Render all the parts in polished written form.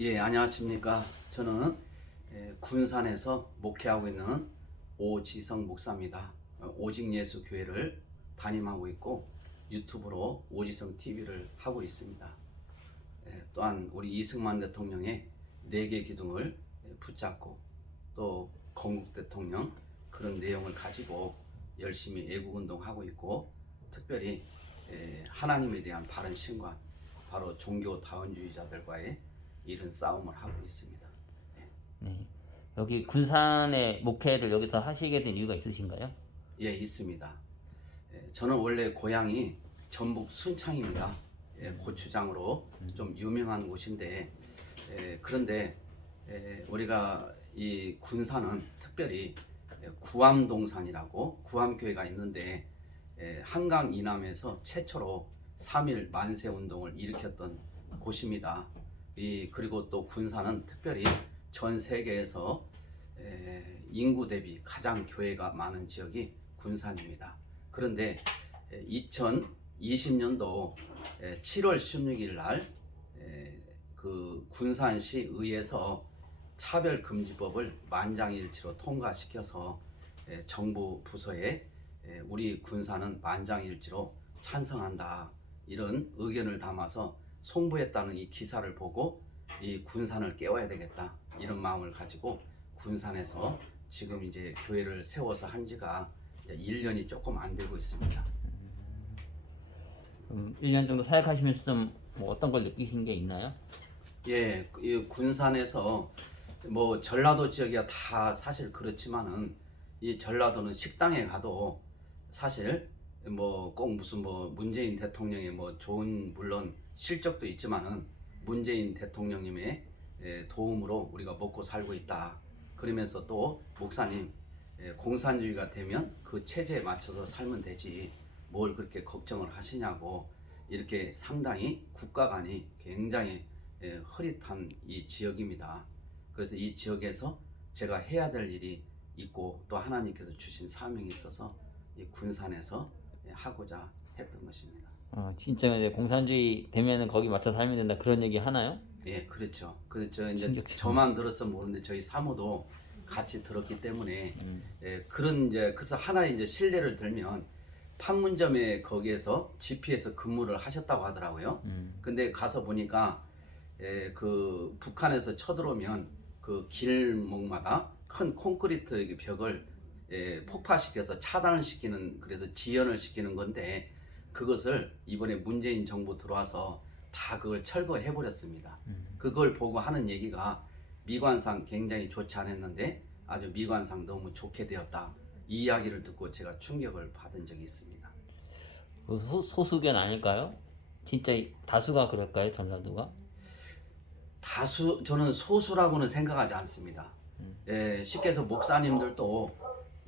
예, 안녕하십니까. 저는 군산에서 목회하고 있는 오지성 목사입니다. 오직예수교회를 담임하고 있고 유튜브로 오지성 TV를 하고 있습니다. 또한 우리 이승만 대통령의 4개 기둥을 붙잡고 또 건국 대통령 그런 내용을 가지고 열심히 애국운동하고 있고 특별히 하나님에 대한 바른 신관, 바로 종교 다원주의자들과의 이런 싸움을 하고 있습니다. 네. 여기 군산의 목회를 여기서 하시게 된 이유가 있으신가요? 예, 있습니다. 저는 원래 고향이 전북 순창입니다. 고추장으로 좀 유명한 곳인데 그런데 우리가 이 군산은 특별히 구암동산이라고 구암교회가 있는데 한강 이남에서 최초로 3.1 만세운동을 일으켰던 곳입니다. 그리고 또 군산은 특별히 전 세계에서 인구 대비 가장 교회가 많은 지역이 군산입니다. 그런데 2020년도 7월 16일 날 그 군산시 의회에서 차별금지법을 만장일치로 통과시켜서 정부 부서에 우리 군산은 만장일치로 찬성한다 이런 의견을 담아서 송부했다는 이 기사를 보고 이 군산을 깨워야 되겠다 이런 마음을 가지고 군산에서 지금 이제 교회를 세워서 한 지가 이제 1년이 조금 안 되고 있습니다. 1년 정도 사역하시면서 좀 뭐 어떤 걸 느끼신 게 있나요? 예, 이 군산에서 뭐 전라도 지역이야 다 사실 그렇지만은 이 전라도는 식당에 가도 사실 뭐 꼭 무슨 뭐 문재인 대통령의 뭐 좋은 물론 실적도 있지만은 문재인 대통령님의 도움으로 우리가 먹고 살고 있다. 그러면서 또 목사님 공산주의가 되면 그 체제에 맞춰서 살면 되지 뭘 그렇게 걱정을 하시냐고 이렇게 상당히 국가 간이 굉장히 흐릿한 이 지역입니다. 그래서 이 지역에서 제가 해야 될 일이 있고 또 하나님께서 주신 사명이 있어서 이 군산에서 하고자 했던 것입니다. 진짜 이제 공산주의 되면은 거기 맞춰 살면 된다 그런 얘기 하나요? 예, 그렇죠. 그렇죠. 이제 신기하다. 저만 들어서 모르는데 저희 사모도 같이 들었기 때문에 그런 이제 그래서 하나 이제 신뢰를 들면 판문점에 거기에서 GP에서 근무를 하셨다고 하더라고요. 근데 가서 보니까 그 북한에서 쳐들어오면 그 길목마다 큰 콘크리트 벽을 폭파시켜서 차단을 시키는 그래서 지연을 시키는 건데 그것을 이번에 문재인 정부 들어와서 다 그걸 철거해 버렸습니다. 그걸 보고 하는 얘기가 미관상 굉장히 좋지 않았는데 아주 미관상 너무 좋게 되었다. 이 이야기를 듣고 제가 충격을 받은 적이 있습니다. 그 소수견 아닐까요? 진짜 다수가 그럴까요, 전라도가? 저는 소수라고는 생각하지 않습니다. 쉽게 해서 목사님들도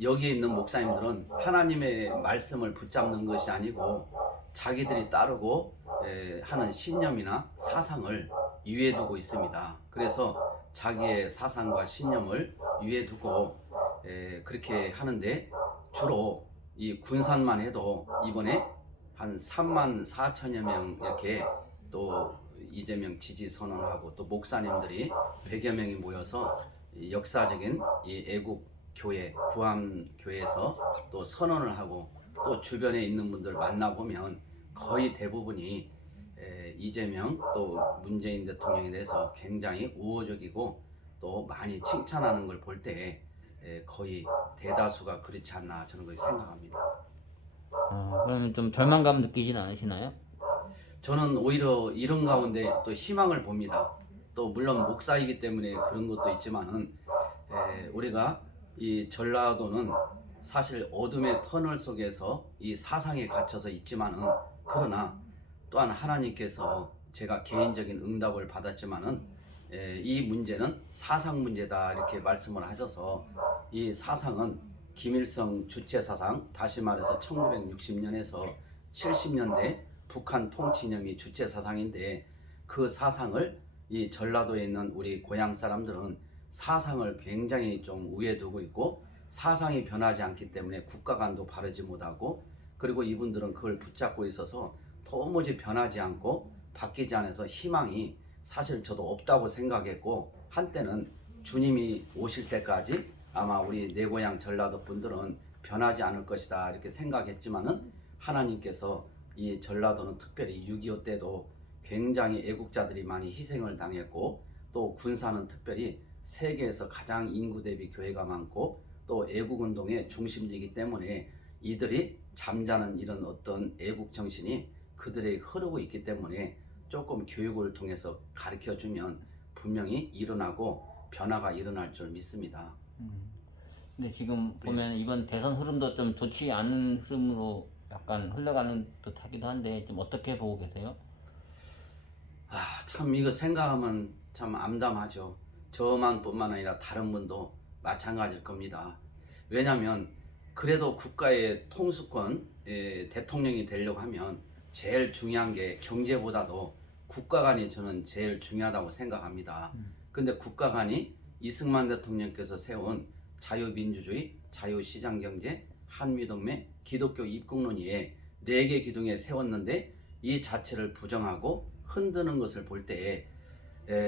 여기 있는 목사님들은 하나님의 말씀을 붙잡는 것이 아니고 자기들이 따르고 하는 신념이나 사상을 위에 두고 있습니다. 그래서 자기의 사상과 신념을 위에 두고 그렇게 하는데 주로 이 군산만 해도 이번에 한 3만 4천여 명 이렇게 또 이재명 지지 선언하고 또 목사님들이 100여 명이 모여서 이 역사적인 이 애국 교회 구암교회에서 또 선언을 하고 또 주변에 있는 분들 만나보면 거의 대부분이 이재명 또 문재인 대통령에 대해서 굉장히 우호적이고 또 많이 칭찬하는 걸 볼 때 거의 대다수가 그렇지 않나 저는 그렇게 생각합니다. 그러면 좀 절망감 느끼진 않으시나요? 저는 오히려 이런 가운데 또 희망을 봅니다. 또 물론 목사이기 때문에 그런 것도 있지만은 우리가 이 전라도는 사실 어둠의 터널 속에서 이 사상에 갇혀서 있지만은 그러나 또한 하나님께서 제가 개인적인 응답을 받았지만은 이 문제는 사상 문제다 이렇게 말씀을 하셔서 이 사상은 김일성 주체 사상 다시 말해서 1960년에서 70년대 북한 통치념이 주체 사상인데 그 사상을 이 전라도에 있는 우리 고향 사람들은 사상을 굉장히 좀 우에 두고 있고 사상이 변하지 않기 때문에 국가 간도 바르지 못하고 그리고 이분들은 그걸 붙잡고 있어서 도무지 변하지 않고 바뀌지 않아서 희망이 사실 저도 없다고 생각했고, 한때는 주님이 오실 때까지 아마 우리 내 고향 전라도 분들은 변하지 않을 것이다 이렇게 생각했지만은, 하나님께서 이 전라도는 특별히 6.25 때도 굉장히 애국자들이 많이 희생을 당했고, 또 군사는 특별히 세계에서 가장 인구 대비 교회가 많고 또 애국운동의 중심지이기 때문에 이들이 잠자는 이런 어떤 애국 정신이 그들에게 흐르고 있기 때문에 조금 교육을 통해서 가르쳐주면 분명히 일어나고 변화가 일어날 줄 믿습니다. 근데 지금 보면 이번 대선 흐름도 좀 좋지 않은 흐름으로 약간 흘러가는 듯 하기도 한데 좀 어떻게 보고 계세요? 참 이거 생각하면 참 암담하죠. 저만뿐만 아니라 다른 분도 마찬가지일 겁니다. 왜냐하면 그래도 국가의 통수권 대통령이 되려고 하면 제일 중요한 게 경제보다도 국가 간이 저는 제일 중요하다고 생각합니다. 근데 국가 간이 이승만 대통령께서 세운 자유민주주의, 자유시장경제, 한미동맹, 기독교 입국론의에 4개 기둥에 세웠는데 이 자체를 부정하고 흔드는 것을 볼 때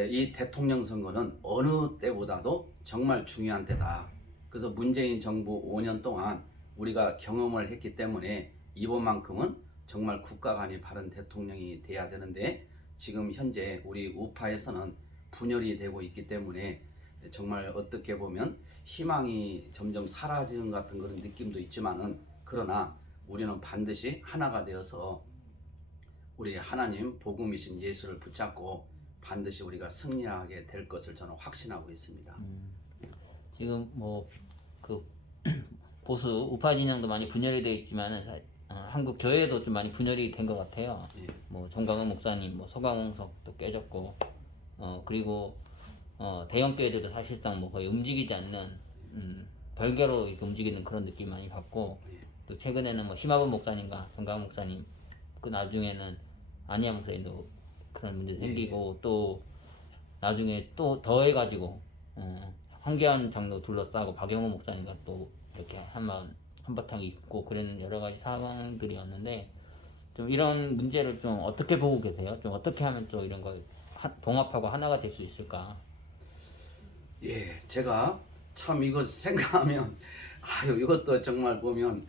이 대통령 선거는 어느 때보다도 정말 중요한 때다. 그래서 문재인 정부 5년 동안 우리가 경험을 했기 때문에 이번만큼은 정말 국가 간이 바른 대통령이 돼야 되는데, 지금 현재 우리 우파에서는 분열이 되고 있기 때문에 정말 어떻게 보면 희망이 점점 사라지는 것 같은 그런 느낌도 있지만은, 그러나 우리는 반드시 하나가 되어서 우리 하나님 복음이신 예수를 붙잡고 반드시 우리가 승리하게 될 것을 저는 확신하고 있습니다. 지금 뭐 그 보수 우파 진영도 많이 분열이 되어 있지만은 한국 교회도 좀 많이 분열이 된 것 같아요. 예. 뭐 정광훈 목사님, 뭐 서강홍석도 깨졌고, 그리고 대형 교회들도 사실상 뭐 거의 움직이지 않는 별개로 이렇게 움직이는 그런 느낌 많이 받고, 또 최근에는 뭐 심화범 목사님과 정광훈 목사님, 그 나중에는 안희아 목사님도 그런 문제 생기고, 또 나중에 또 더해가지고 황교안 장로 둘러싸고 박영호 목사님과 또 이렇게 한바탕 있고 그런 여러 가지 상황들이었는데, 좀 이런 문제를 좀 어떻게 보고 계세요? 좀 어떻게 하면 또 이런 거 봉합하고 하나가 될 수 있을까? 예, 제가 참 이거 생각하면 이것도 정말 보면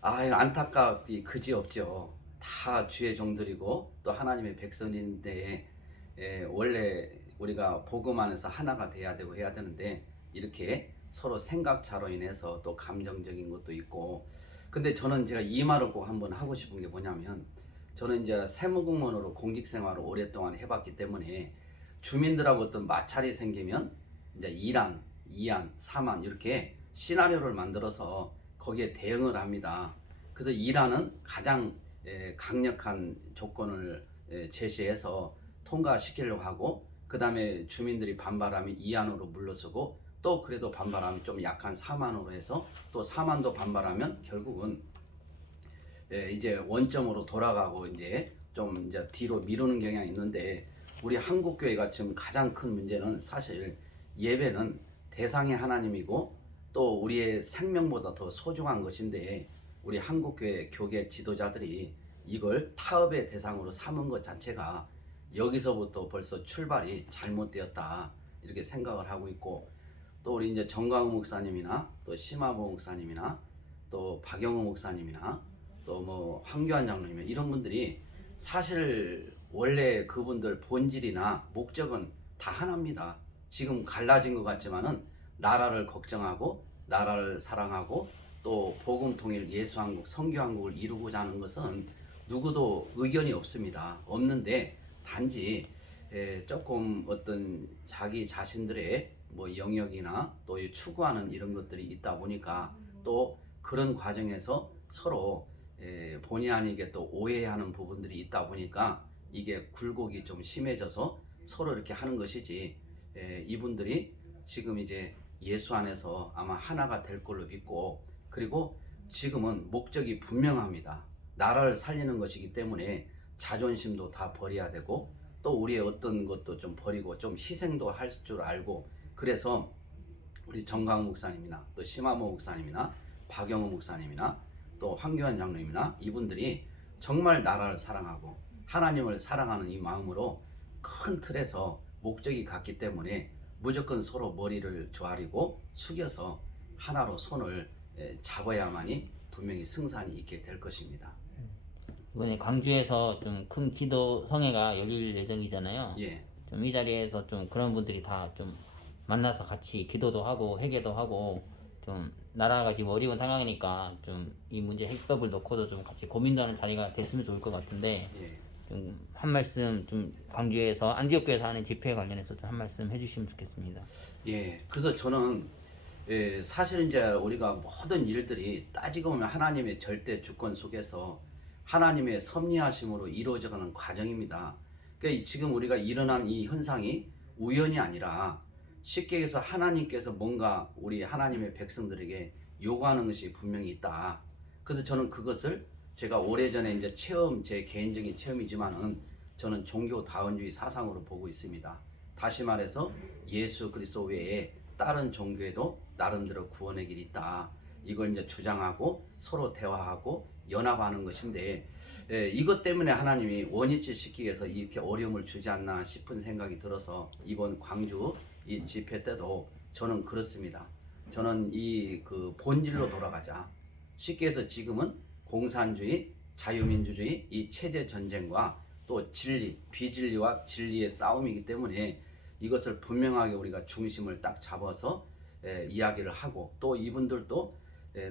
안타깝기 그지없죠. 다 주의 종들이고 또 하나님의 백성인데 원래 우리가 복음 안에서 하나가 돼야 되고 해야 되는데, 이렇게 서로 생각차로 인해서 또 감정적인 것도 있고. 근데 저는 제가 이 말을 꼭 한번 하고 싶은 게 뭐냐면, 저는 이제 세무공무원으로 공직 생활을 오랫동안 해봤기 때문에 주민들하고 어떤 마찰이 생기면 이제 1안, 2안, 3안 이렇게 시나리오를 만들어서 거기에 대응을 합니다. 그래서 1안은 가장 강력한 조건을 제시해서 통과시키려고 하고, 그 다음에 주민들이 반발하면 2안으로 물러서고, 또 그래도 반발하면 좀 약한 3안으로 해서 또 3안도 반발하면 결국은 이제 원점으로 돌아가고 이제 좀 이제 뒤로 미루는 경향이 있는데, 우리 한국 교회가 지금 가장 큰 문제는 사실 예배는 대상이 하나님이고 또 우리의 생명보다 더 소중한 것인데, 우리 한국 교회 교계 지도자들이 이걸 타협의 대상으로 삼은 것 자체가 여기서부터 벌써 출발이 잘못되었다 이렇게 생각을 하고 있고, 또 우리 이제 정광훈 목사님이나 또 심화보 목사님이나 또 박영호 목사님이나 또 뭐 황교안 장로님 이런 분들이 사실 원래 그분들 본질이나 목적은 다 하나입니다. 지금 갈라진 것 같지만은 나라를 걱정하고 나라를 사랑하고 또 복음 통일 예수한국 선교한국을 이루고자 하는 것은 누구도 의견이 없습니다. 없는데 단지 조금 어떤 자기 자신들의 뭐 영역이나 또 추구하는 이런 것들이 있다 보니까 또 그런 과정에서 서로 본의 아니게 또 오해하는 부분들이 있다 보니까 이게 굴곡이 좀 심해져서 서로 이렇게 하는 것이지, 이분들이 지금 이제 예수 안에서 아마 하나가 될 걸로 믿고, 그리고 지금은 목적이 분명합니다. 나라를 살리는 것이기 때문에 자존심도 다 버려야 되고 또 우리의 어떤 것도 좀 버리고 좀 희생도 할 줄 알고, 그래서 우리 정광훈 목사님이나 또 심화모 목사님이나 박영호 목사님이나 또 황교안 장로님이나 이분들이 정말 나라를 사랑하고 하나님을 사랑하는 이 마음으로 큰 틀에서 목적이 같기 때문에 무조건 서로 머리를 조아리고 숙여서 하나로 손을 잡아야만이 분명히 승산이 있게 될 것입니다. 이번에 광주에서 좀 큰 기도 성회가 열릴 예정이잖아요. 예, 좀 이 자리에서 좀 그런 분들이 다 좀 만나서 같이 기도도 하고 회개도 하고 좀 나라가 지금 어려운 상황이니까 좀 이 문제 해법을 놓고도 좀 같이 고민도 하는 자리가 됐으면 좋을 것 같은데 예. 좀 한 말씀 좀 광주에서 안디옥교에서 하는 집회 관련해서 좀 한 말씀 해주시면 좋겠습니다. 예, 그래서 저는 사실 이제 우리가 모든 일들이 따지고 보면 하나님의 절대 주권 속에서 하나님의 섭리하심으로 이루어져가는 과정입니다. 그러니까 지금 우리가 일어나는 이 현상이 우연이 아니라 쉽게 해서 하나님께서 뭔가 우리 하나님의 백성들에게 요구하는 것이 분명히 있다. 그래서 저는 그것을 제가 오래전에 이제 제 개인적인 체험이지만은 저는 종교다원주의 사상으로 보고 있습니다. 다시 말해서 예수 그리스도 외에 다른 종교에도 나름대로 구원의 길이 있다. 이걸 이제 주장하고 서로 대화하고 연합하는 것인데 이것 때문에 하나님이 원위치 시키기 위해서 이렇게 어려움을 주지 않나 싶은 생각이 들어서 이번 광주 이 집회 때도 저는 그렇습니다. 저는 이 그 본질로 돌아가자. 쉽게 해서 지금은 공산주의, 자유민주주의 이 체제 전쟁과 또 진리, 비진리와 진리의 싸움이기 때문에 이것을 분명하게 우리가 중심을 딱 잡아서 이야기를 하고 또 이분들도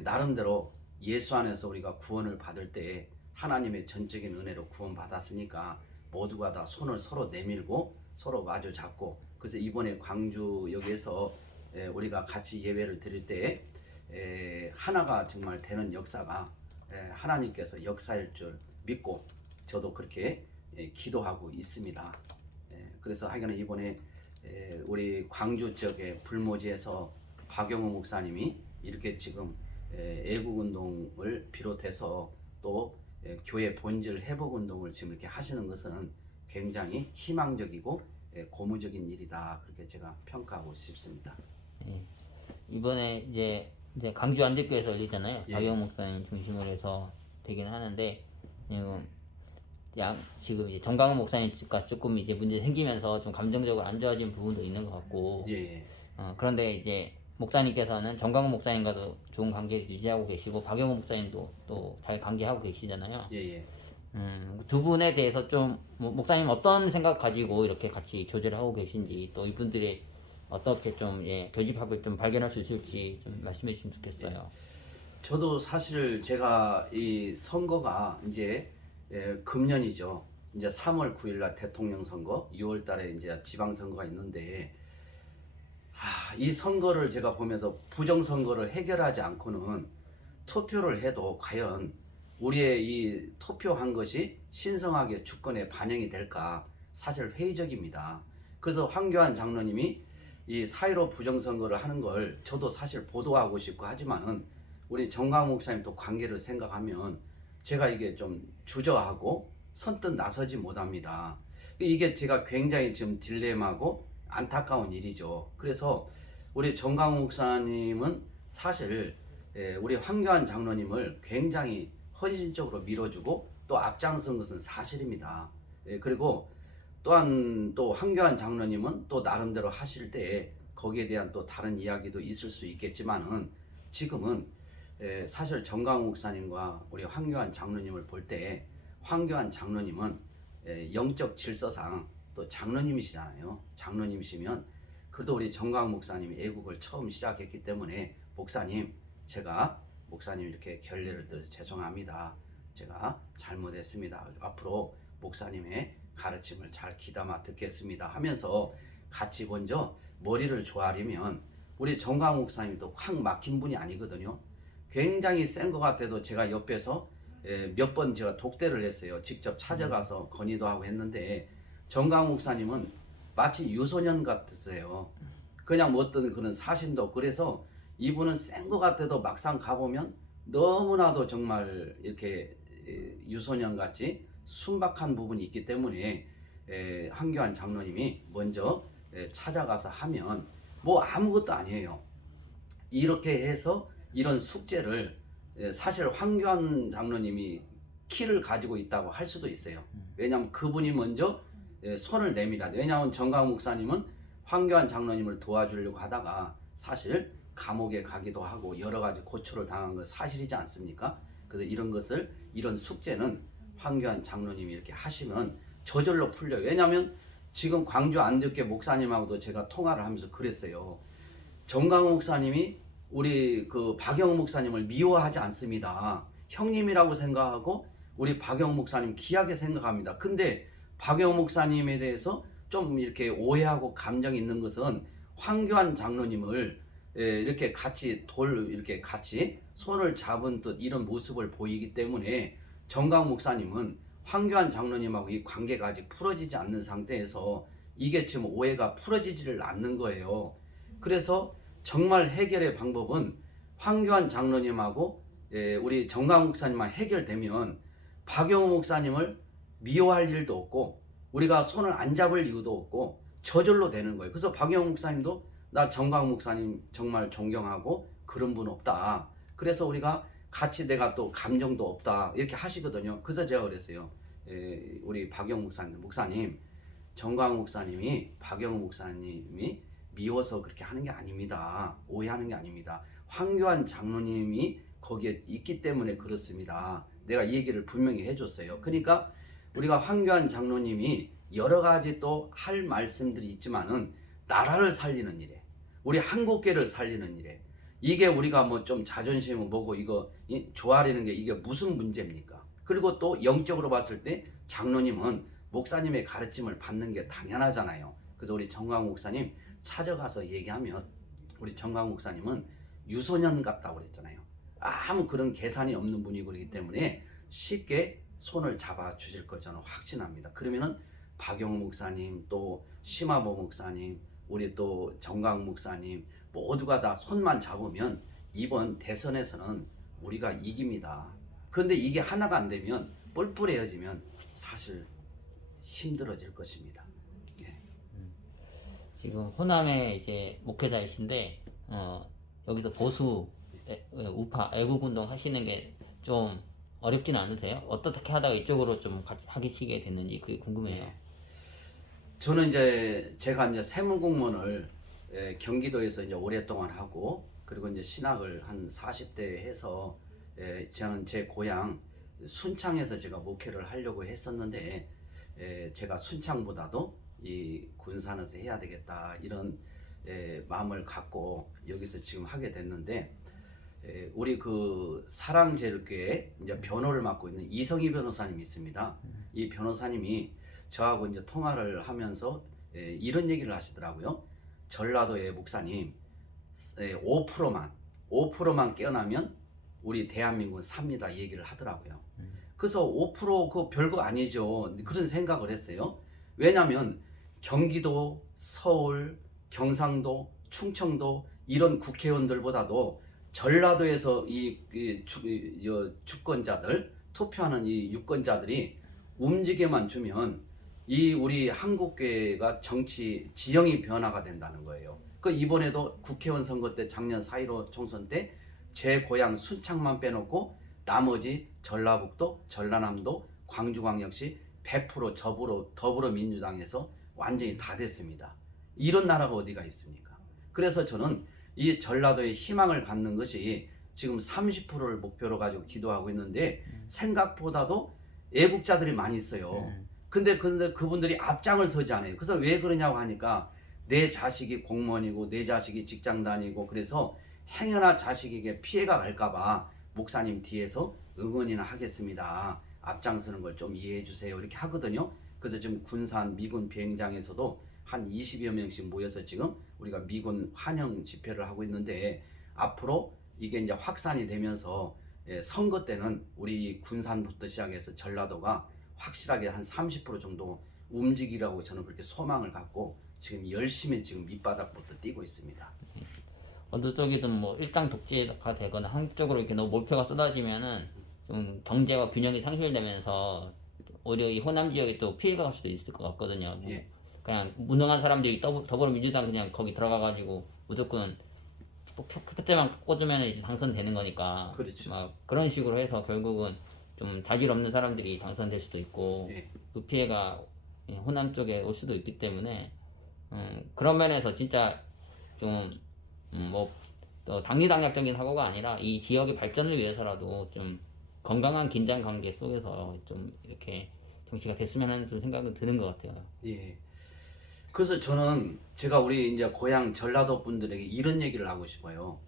나름대로 예수 안에서 우리가 구원을 받을 때 하나님의 전적인 은혜로 구원받았으니까 모두가 다 손을 서로 내밀고 서로 마주 잡고 그래서 이번에 광주역에서 우리가 같이 예배를 드릴 때 하나가 정말 되는 역사가 하나님께서 역사일 줄 믿고 저도 그렇게 기도하고 있습니다. 그래서 하여간 이번에 우리 광주 지역의 불모지에서 박영호 목사님이 이렇게 지금 애국운동을 비롯해서 또 교회 본질 회복운동을 지금 이렇게 하시는 것은 굉장히 희망적이고 고무적인 일이다 그렇게 제가 평가하고 싶습니다. 이번에 이제 광주 안디옥교에서 열리잖아요. 예. 박영 목사님 중심으로 해서 되긴 하는데 지금 이제 정강훈 목사님과 조금 이제 문제 생기면서 좀 감정적으로 안 좋아진 부분도 있는 것 같고 예. 그런데 이제 목사님께서는 정강훈 목사님과도 좋은 관계를 유지하고 계시고 박영호 목사님도 또 잘 관계하고 계시잖아요. 예. 두 분에 대해서 좀 목사님 어떤 생각 가지고 이렇게 같이 조절을 하고 계신지 또 이분들의 어떻게 좀 교집합을 좀 발견할 수 있을지 좀 말씀해 주시면 좋겠어요. 저도 사실 제가 이 선거가 이제 금년이죠. 이제 3월 9일 날 대통령 선거, 6월 달에 이제 지방 선거가 있는데 이 선거를 제가 보면서 부정 선거를 해결하지 않고는 투표를 해도 과연 우리의 이 투표한 것이 신성하게 주권에 반영이 될까 사실 회의적입니다. 그래서 황교안 장로님이 이 4.15 부정선거를 하는 걸 저도 사실 보도하고 싶고 하지만은 우리 정강 목사님 또 관계를 생각하면 제가 이게 좀 주저하고 선뜻 나서지 못합니다. 이게 제가 굉장히 지금 딜레마고 안타까운 일이죠. 그래서 우리 정강 목사님은 사실 우리 황교안 장로님을 굉장히 헌신적으로 밀어주고 또 앞장선 것은 사실입니다. 그리고 또한 또 황교안 장로님은 또 나름대로 하실 때 거기에 대한 또 다른 이야기도 있을 수 있겠지만은 지금은 사실 정강 목사님과 우리 황교안 장로님을 볼 때 황교안 장로님은 영적 질서상 또 장로님이시잖아요. 장로님이시면 그래도 우리 정강 목사님이 애국을 처음 시작했기 때문에 목사님 제가 목사님 이렇게 결례를 들어서 죄송합니다. 제가 잘못했습니다. 앞으로 목사님의 가르침을 잘 귀담아 듣겠습니다 하면서 같이 먼저 머리를 조아리면 우리 정강 목사님도 확 막힌 분이 아니거든요. 굉장히 센 것 같아도 제가 옆에서 몇 번 제가 독대를 했어요. 직접 찾아가서 건의도 하고 했는데 정강 목사님은 마치 유소년 같았어요. 그냥 뭐 어떤 그런 사심도 없고 그래서 이분은 센 것 같아도 막상 가보면 너무나도 정말 이렇게 유소년 같이 순박한 부분이 있기 때문에 황교안 장로님이 먼저 찾아가서 하면 뭐 아무것도 아니에요. 이렇게 해서 이런 숙제를 사실 황교안 장로님이 키를 가지고 있다고 할 수도 있어요. 왜냐하면 그분이 먼저 손을 내밀어야 돼요. 왜냐하면 정강 목사님은 황교안 장로님을 도와주려고 하다가 사실 감옥에 가기도 하고 여러 가지 고초를 당한 건 사실이지 않습니까? 그래서 이런 숙제는 황교안 장로님이 이렇게 하시면 저절로 풀려요. 왜냐하면 지금 광주 안덕교 목사님하고도 제가 통화를 하면서 그랬어요. 정강 목사님이 우리 그 박영 목사님을 미워하지 않습니다. 형님이라고 생각하고 우리 박영 목사님 귀하게 생각합니다. 근데 박영 목사님에 대해서 좀 이렇게 오해하고 감정이 있는 것은 황교안 장로님을 이렇게 이렇게 같이 손을 잡은 듯 이런 모습을 보이기 때문에 정강 목사님은 황교안 장로님하고 이 관계가 아직 풀어지지 않는 상태에서 이게 지금 오해가 풀어지지를 않는 거예요. 그래서 정말 해결의 방법은 황교안 장로님하고 우리 정강 목사님만 해결되면 박영호 목사님을 미워할 일도 없고 우리가 손을 안 잡을 이유도 없고 저절로 되는 거예요. 그래서 박영호 목사님도 나 정강 목사님 정말 존경하고 그런 분 없다. 그래서 우리가 같이 내가 또 감정도 없다 이렇게 하시거든요. 그래서 제가 그랬어요. 우리 박영 목사님 정강 목사님이 박영 목사님이 미워서 그렇게 하는 게 아닙니다. 오해하는 게 아닙니다. 황교안 장로님이 거기에 있기 때문에 그렇습니다. 내가 이 얘기를 분명히 해줬어요. 그러니까 우리가 황교안 장로님이 여러 가지 또 할 말씀들이 있지만은 나라를 살리는 일에 우리 한국계를 살리는 일에 이게 우리가 뭐 좀 자존심을 보고 이거 좋아하려는 게 이게 무슨 문제입니까? 그리고 또 영적으로 봤을 때 장로님은 목사님의 가르침을 받는 게 당연하잖아요. 그래서 우리 정강 목사님 찾아가서 얘기하면 우리 정강 목사님은 유소년 같다고 그랬잖아요. 아무 그런 계산이 없는 분이고 그렇기 때문에 쉽게 손을 잡아 주실 걸 저는 확신합니다. 그러면은 박영 목사님 또 심화보 목사님 우리 또 정강 목사님 모두가 다 손만 잡으면 이번 대선에서는 우리가 이깁니다. 그런데 이게 하나가 안 되면 뿔뿔해지면 사실 힘들어질 것입니다. 예. 지금 호남에 이제 목회자이신데 여기서 보수 우파 애국 운동 하시는 게 좀 어렵지는 않으세요? 어떻게 하다가 이쪽으로 좀 같이 하시게 됐는지 그게 궁금해요. 예. 저는 제가 이제 세무공무원을 경기도에서 이제 오랫동안 하고 그리고 이제 신학을 한 40대 해서 저는 제 고향 순창에서 제가 목회를 하려고 했었는데 제가 순창보다도 이 군산에서 해야 되겠다 이런 마음을 갖고 여기서 지금 하게 됐는데 우리 그 사랑제일교회 이제 변호를 맡고 있는 이성희 변호사님이 있습니다. 이 변호사님이 저하고 이제 통화를 하면서 이런 얘기를 하시더라고요. 전라도의 목사님 5%만 깨어나면 우리 대한민국은 삽니다 이 얘기를 하더라고요. 그래서 5%그 별거 아니죠. 그런 생각을 했어요. 왜냐하면 경기도, 서울, 경상도, 충청도 이런 국회의원들보다도 전라도에서 이 주권자들 투표하는 이 유권자들이 움직여만 주면 이 우리 한국교회가 정치 지형이 변화가 된다는 거예요. 그 이번에도 국회의원 선거 때 작년 4.15 총선 때 제 고향 순창만 빼놓고 나머지 전라북도, 전라남도, 광주광역시 100% 더불어민주당에서 완전히 다 됐습니다. 이런 나라가 어디가 있습니까? 그래서 저는 이 전라도에 희망을 갖는 것이 지금 30%를 목표로 가지고 기도하고 있는데 생각보다도 애국자들이 많이 있어요. 근데 그분들이 앞장을 서지 않아요. 그래서 왜 그러냐고 하니까 내 자식이 공무원이고 내 자식이 직장 다니고 그래서 행여나 자식에게 피해가 갈까봐 목사님 뒤에서 응원이나 하겠습니다. 앞장서는 걸 좀 이해해 주세요. 이렇게 하거든요. 그래서 지금 군산 미군 비행장에서도 한 20여 명씩 모여서 지금 우리가 미군 환영 집회를 하고 있는데 앞으로 이게 이제 확산이 되면서 선거 때는 우리 군산부터 시작해서 전라도가 확실하게 한 30% 정도 움직이라고 저는 그렇게 소망을 갖고 지금 열심히 지금 밑바닥부터 뛰고 있습니다. 어느 쪽이든 뭐 일당 독재가 되거나 한쪽으로 이렇게 너무 몰표가 쏟아지면은 좀 경제와 균형이 상실되면서 오히려 이 호남 지역에 또 피해가 갈 수도 있을 것 같거든요. 예. 그냥 무능한 사람들이 더불어민주당 그냥 거기 들어가가지고 무조건 표대만 꽂으면 이제 당선되는 거니까. 그렇죠. 막 그런 식으로 해서 결국은 좀 자질 없는 사람들이 당선될 수도 있고 예. 그 피해가 호남 쪽에 올 수도 있기 때문에 그런 면에서 진짜 좀뭐 당리당략적인 사고가 아니라 이 지역의 발전을 위해서라도 좀 건강한 긴장 관계 속에서 좀 이렇게 정치가 됐으면 하는 좀 생각은 드는 것 같아요. 예. 그래서 저는 제가 우리 이제 고향 전라도 분들에게 이런 얘기를 하고 싶어요.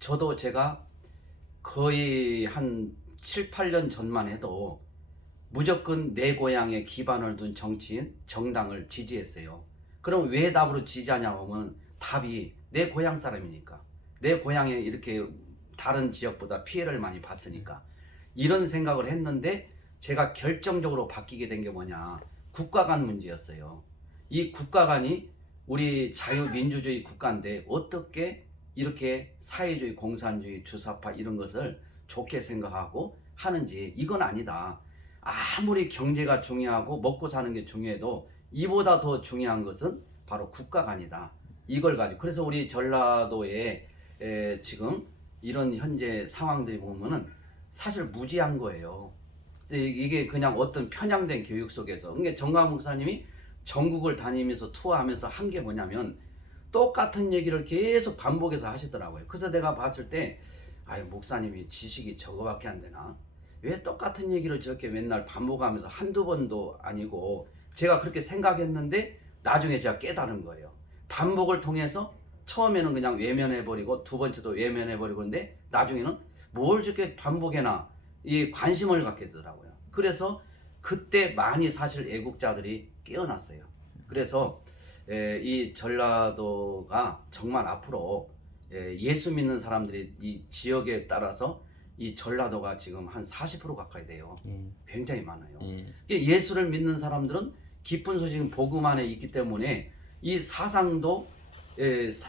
저도 제가 거의 한 7, 8년 전만 해도 무조건 내 고향에 기반을 둔 정치인, 정당을 지지했어요. 그럼 왜 답으로 지지하냐고 하면 답이 내 고향 사람이니까. 내 고향에 이렇게 다른 지역보다 피해를 많이 봤으니까. 이런 생각을 했는데 제가 결정적으로 바뀌게 된 게 뭐냐. 국가 간 문제였어요. 이 국가 간이 우리 자유민주주의 국가인데 어떻게 이렇게 사회주의, 공산주의, 주사파 이런 것을 좋게 생각하고 하는지 이건 아니다. 아무리 경제가 중요하고 먹고 사는 게 중요해도 이보다 더 중요한 것은 바로 국가 간이다. 이걸 가지고 그래서 우리 전라도에 지금 이런 현재 상황들이 보면은 사실 무지한 거예요. 이게 그냥 어떤 편향된 교육 속에서. 그러니까 정강 목사님이 전국을 다니면서 투어하면서 한 게 뭐냐면 똑같은 얘기를 계속 반복해서 하시더라고요. 그래서 내가 봤을 때 아유 목사님이 지식이 저거밖에 안 되나? 왜 똑같은 얘기를 저렇게 맨날 반복하면서 한두 번도 아니고 제가 그렇게 생각했는데 나중에 제가 깨달은 거예요. 반복을 통해서 처음에는 그냥 외면해버리고 두 번째도 외면해버리고 근데 나중에는 뭘 저렇게 반복해나 이 관심을 갖게 되더라고요. 그래서 그때 많이 사실 애국자들이 깨어났어요. 그래서 이 전라도가 정말 앞으로 예수 믿는 사람들이 이 지역에 따라서 이 전라도가 지금 한 40% 가까이 돼요. 굉장히 많아요. 예수를 믿는 사람들은 깊은 소식은 복음 안에 있기 때문에 이 사상도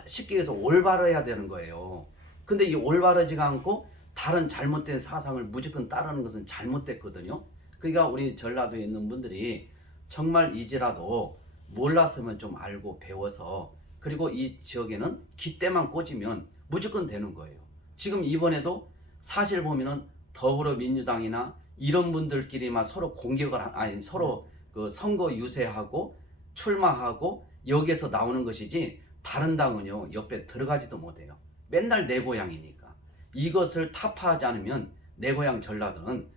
쉽게 해서 올바르야 되는 거예요. 근데 이 올바르지가 않고 다른 잘못된 사상을 무조건 따르는 것은 잘못됐거든요. 그러니까 우리 전라도에 있는 분들이 정말 이제라도 몰랐으면 좀 알고 배워서 그리고 이 지역에는 깃대만 꽂으면 무조건 되는 거예요. 지금 이번에도 사실 보면은 더불어민주당이나 이런 분들끼리만 서로 공격을 아니 서로 그 선거 유세하고 출마하고 여기에서 나오는 것이지 다른 당은요 옆에 들어가지도 못해요. 맨날 내 고향이니까 이것을 타파하지 않으면 내 고향 전라도는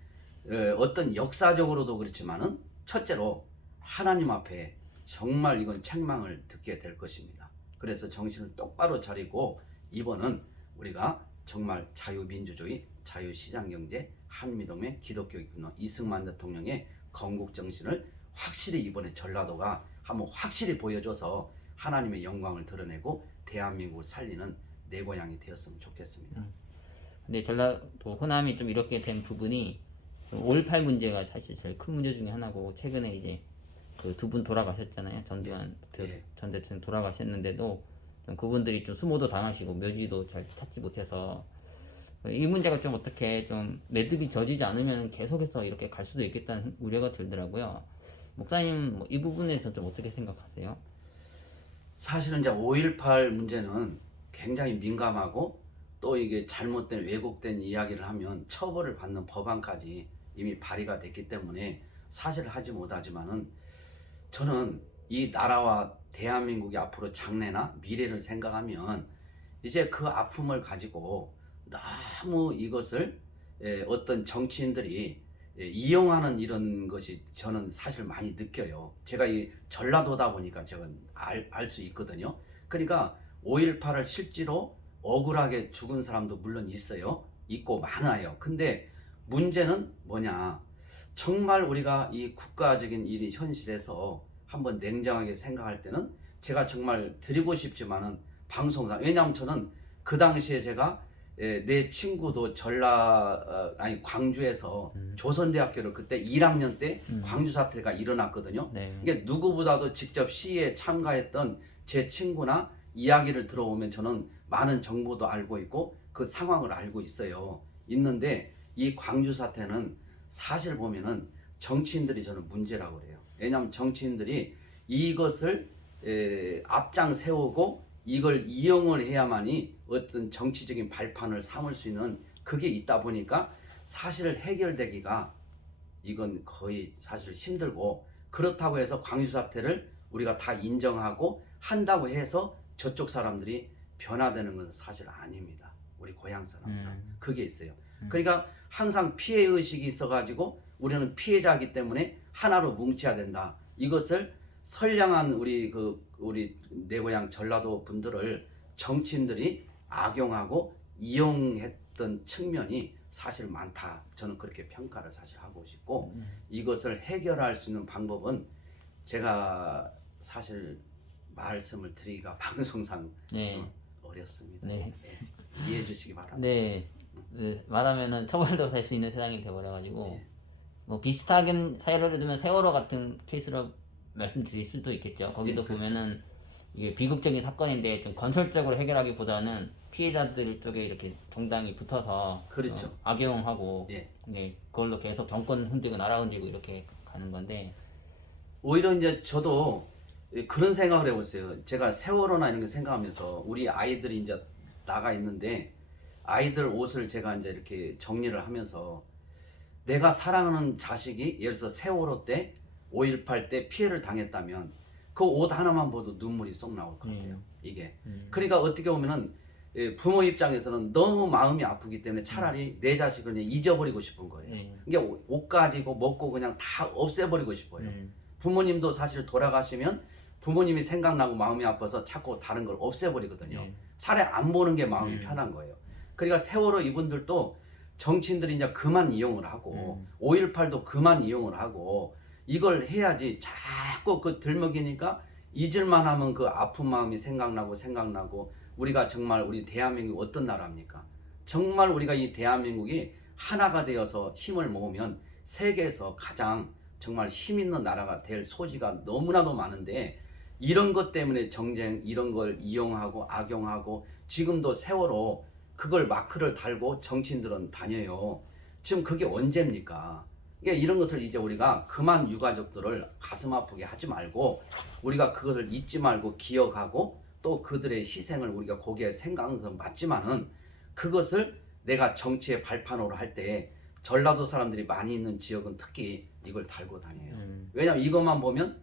어떤 역사적으로도 그렇지만은 첫째로 하나님 앞에 정말 이건 책망을 듣게 될 것입니다. 그래서 정신을 똑바로 차리고 이번은 우리가 정말 자유민주주의, 자유시장경제, 한미동맹, 기독교육분노 이승만 대통령의 건국정신을 확실히 이번에 전라도가 한번 확실히 보여줘서 하나님의 영광을 드러내고 대한민국을 살리는 내 고향이 되었으면 좋겠습니다. 근데 전라도 호남이 좀 이렇게 된 부분이 5.18 문제가 사실 제일 큰 문제 중에 하나고 최근에 이제 그 두 분 돌아가셨잖아요. 전두환 전 대통령 돌아가셨는데도 좀 그분들이 좀 수모도 당하시고 묘지도 잘 찾지 못해서 이 문제가 좀 어떻게 좀 매듭이 져지지 않으면 계속해서 이렇게 갈 수도 있겠다는 우려가 들더라고요. 목사님 이 부분에서 좀 어떻게 생각하세요? 사실은 이제 5.18 문제는 굉장히 민감하고 또 이게 잘못된 왜곡된 이야기를 하면 처벌을 받는 법안까지 이미 발의가 됐기 때문에 사실 하지 못하지만은 저는 이 나라와 대한민국이 앞으로 장래나 미래를 생각하면 이제 그 아픔을 가지고 너무 이것을 어떤 정치인들이 이용하는 이런 것이 저는 사실 많이 느껴요. 제가 이 전라도다 보니까 제가 알 수 있거든요. 그러니까 5.18을 실제로 억울하게 죽은 사람도 물론 있어요. 있고 많아요. 근데 문제는 뭐냐. 정말 우리가 이 국가적인 이 현실에서 한번 냉정하게 생각할 때는 제가 정말 드리고 싶지만은 방송상 왜냐하면 저는 그 당시에 제가 내 친구도 광주에서 조선대학교를 그때 1학년 때 광주 사태가 일어났거든요. 네. 이게 누구보다도 직접 시위에 참가했던 제 친구나 이야기를 들어보면 저는 많은 정보도 알고 있고 그 상황을 알고 있는데 이 광주 사태는 사실 보면은 정치인들이 저는 문제라고 그래요. 왜냐하면 정치인들이 이것을 앞장 세우고 이걸 이용을 해야만이 어떤 정치적인 발판을 삼을 수 있는 그게 있다 보니까 사실 해결되기가 이건 거의 사실 힘들고 그렇다고 해서 광주 사태를 우리가 다 인정하고 한다고 해서 저쪽 사람들이 변화되는 것은 사실 아닙니다. 우리 고향 사람들은 그게 있어요. 그러니까 항상 피해 의식이 있어가지고 우리는 피해자이기 때문에 하나로 뭉쳐야 된다. 이것을 선량한 우리 내 고향 전라도 분들을 정치인들이 악용하고 이용했던 측면이 사실 많다. 저는 그렇게 평가를 사실 하고 싶고 이것을 해결할 수 있는 방법은 제가 사실 말씀을 드리기가 방송상 네. 좀 어렵습니다. 네. 이해해 주시기 바랍니다. 네. 말하면은 처벌도 될 수 있는 세상이 돼버려가지고 네. 뭐 비슷하게 예를 들면 세월호 같은 케이스로 말씀드릴 수도 있겠죠. 거기도 네, 그렇죠. 보면은 이게 비극적인 사건인데 좀 건설적으로 해결하기보다는 피해자들 쪽에 이렇게 정당이 붙어서 그렇죠. 악용하고 예. 그걸로 계속 정권 흔들고 나라 흔들고 이렇게 가는 건데 오히려 이제 저도 그런 생각을 해봤어요. 제가 세월호나 이런 거 생각하면서 우리 아이들이 이제 나가 있는데 아이들 옷을 제가 이제 이렇게 정리를 하면서 내가 사랑하는 자식이 예를 들어서 세월호 때 5.18 때 피해를 당했다면 그 옷 하나만 봐도 눈물이 쏙 나올 것 같아요. 이게. 그러니까 어떻게 보면은 부모 입장에서는 너무 마음이 아프기 때문에 차라리 내 자식을 그냥 잊어버리고 싶은 거예요. 이게 옷 가지고 먹고 그냥 다 없애버리고 싶어요. 부모님도 사실 돌아가시면 부모님이 생각나고 마음이 아파서 자꾸 다른 걸 없애버리거든요. 차라리 안 보는 게 마음이 편한 거예요. 그러니까 세월호 이분들도 정치인들이 이제 그만 이용을 하고 5.18도 그만 이용을 하고 이걸 해야지 자꾸 그 들먹이니까 잊을만 하면 그 아픈 마음이 생각나고 우리가 정말 우리 대한민국이 어떤 나라입니까? 정말 우리가 이 대한민국이 하나가 되어서 힘을 모으면 세계에서 가장 정말 힘 있는 나라가 될 소지가 너무나도 많은데 이런 것 때문에 정쟁 이런 걸 이용하고 악용하고 지금도 세월호 그걸 마크를 달고 정치인들은 다녀요. 지금 그게 언제입니까? 그러니까 이런 것을 이제 우리가 그만 유가족들을 가슴 아프게 하지 말고 우리가 그것을 잊지 말고 기억하고 또 그들의 희생을 우리가 거기에 생각하면서 맞지만은 그것을 내가 정치의 발판으로 할 때 전라도 사람들이 많이 있는 지역은 특히 이걸 달고 다녀요. 왜냐하면 이것만 보면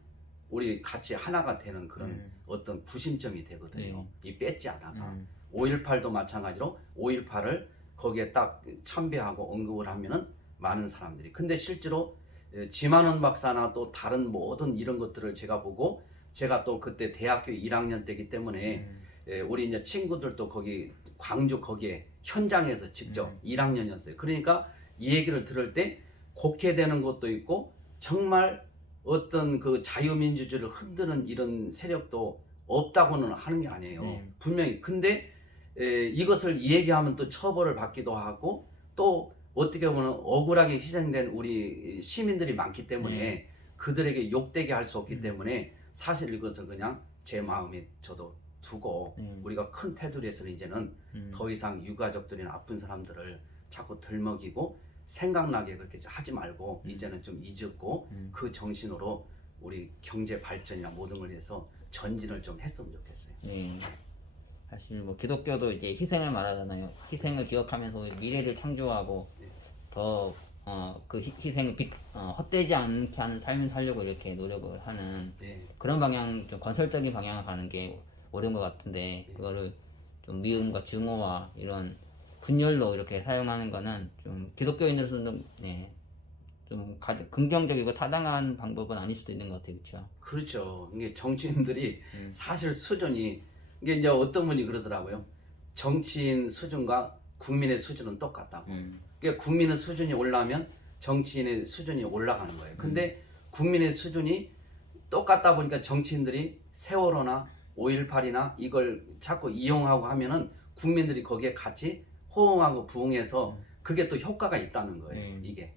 우리 같이 하나가 되는 그런 어떤 구심점이 되거든요. 이 뺏지 않아가. 5.18도 마찬가지로 5.18을 거기에 딱 참배하고 언급을 하면은 많은 사람들이. 근데 실제로 지만원 박사나 또 다른 모든 이런 것들을 제가 보고 제가 또 그때 대학교 1학년 때기 때문에 우리 이제 친구들도 거기 광주 거기에 현장에서 직접 1학년이었어요. 그러니까 이 얘기를 들을 때 곡해되는 것도 있고 정말 어떤 그 자유민주주의를 흔드는 이런 세력도 없다고는 하는 게 아니에요. 분명히. 근데 이것을 얘기하면 또 처벌을 받기도 하고 또 어떻게 보면 억울하게 희생된 우리 시민들이 많기 때문에 그들에게 욕되게 할 수 없기 때문에 사실 이것을 그냥 제 마음에 저도 두고 우리가 큰 테두리에서는 이제는 더 이상 유가족들이나 아픈 사람들을 자꾸 들먹이고 생각나게 그렇게 하지 말고 이제는 좀 잊었고 그 정신으로 우리 경제 발전이나 모든 걸 위해서 전진을 좀 했으면 좋겠어요. 사실 뭐 기독교도 이제 희생을 말하잖아요. 희생을 기억하면서 미래를 창조하고 더 그 희생을 헛되지 않게 하는 삶을 살려고 이렇게 노력을 하는 그런 방향, 좀 건설적인 방향을 가는 게 옳은 것 같은데 그거를 좀 미움과 증오와 이런 분열로 이렇게 사용하는 거는 좀 기독교인으로서는 좀 긍정적이고 타당한 방법은 아닐 수도 있는 것 같아요, 그렇죠? 그렇죠. 이게 정치인들이 사실 수준이 이게 이제 어떤 분이 그러더라고요. 정치인 수준과 국민의 수준은 똑같다고. 그러니까 국민의 수준이 올라면 정치인의 수준이 올라가는 거예요. 근데 국민의 수준이 똑같다 보니까 정치인들이 세월호나 5.18이나 이걸 자꾸 이용하고 하면은 국민들이 거기에 같이 호응하고 부응해서 그게 또 효과가 있다는 거예요. 이게.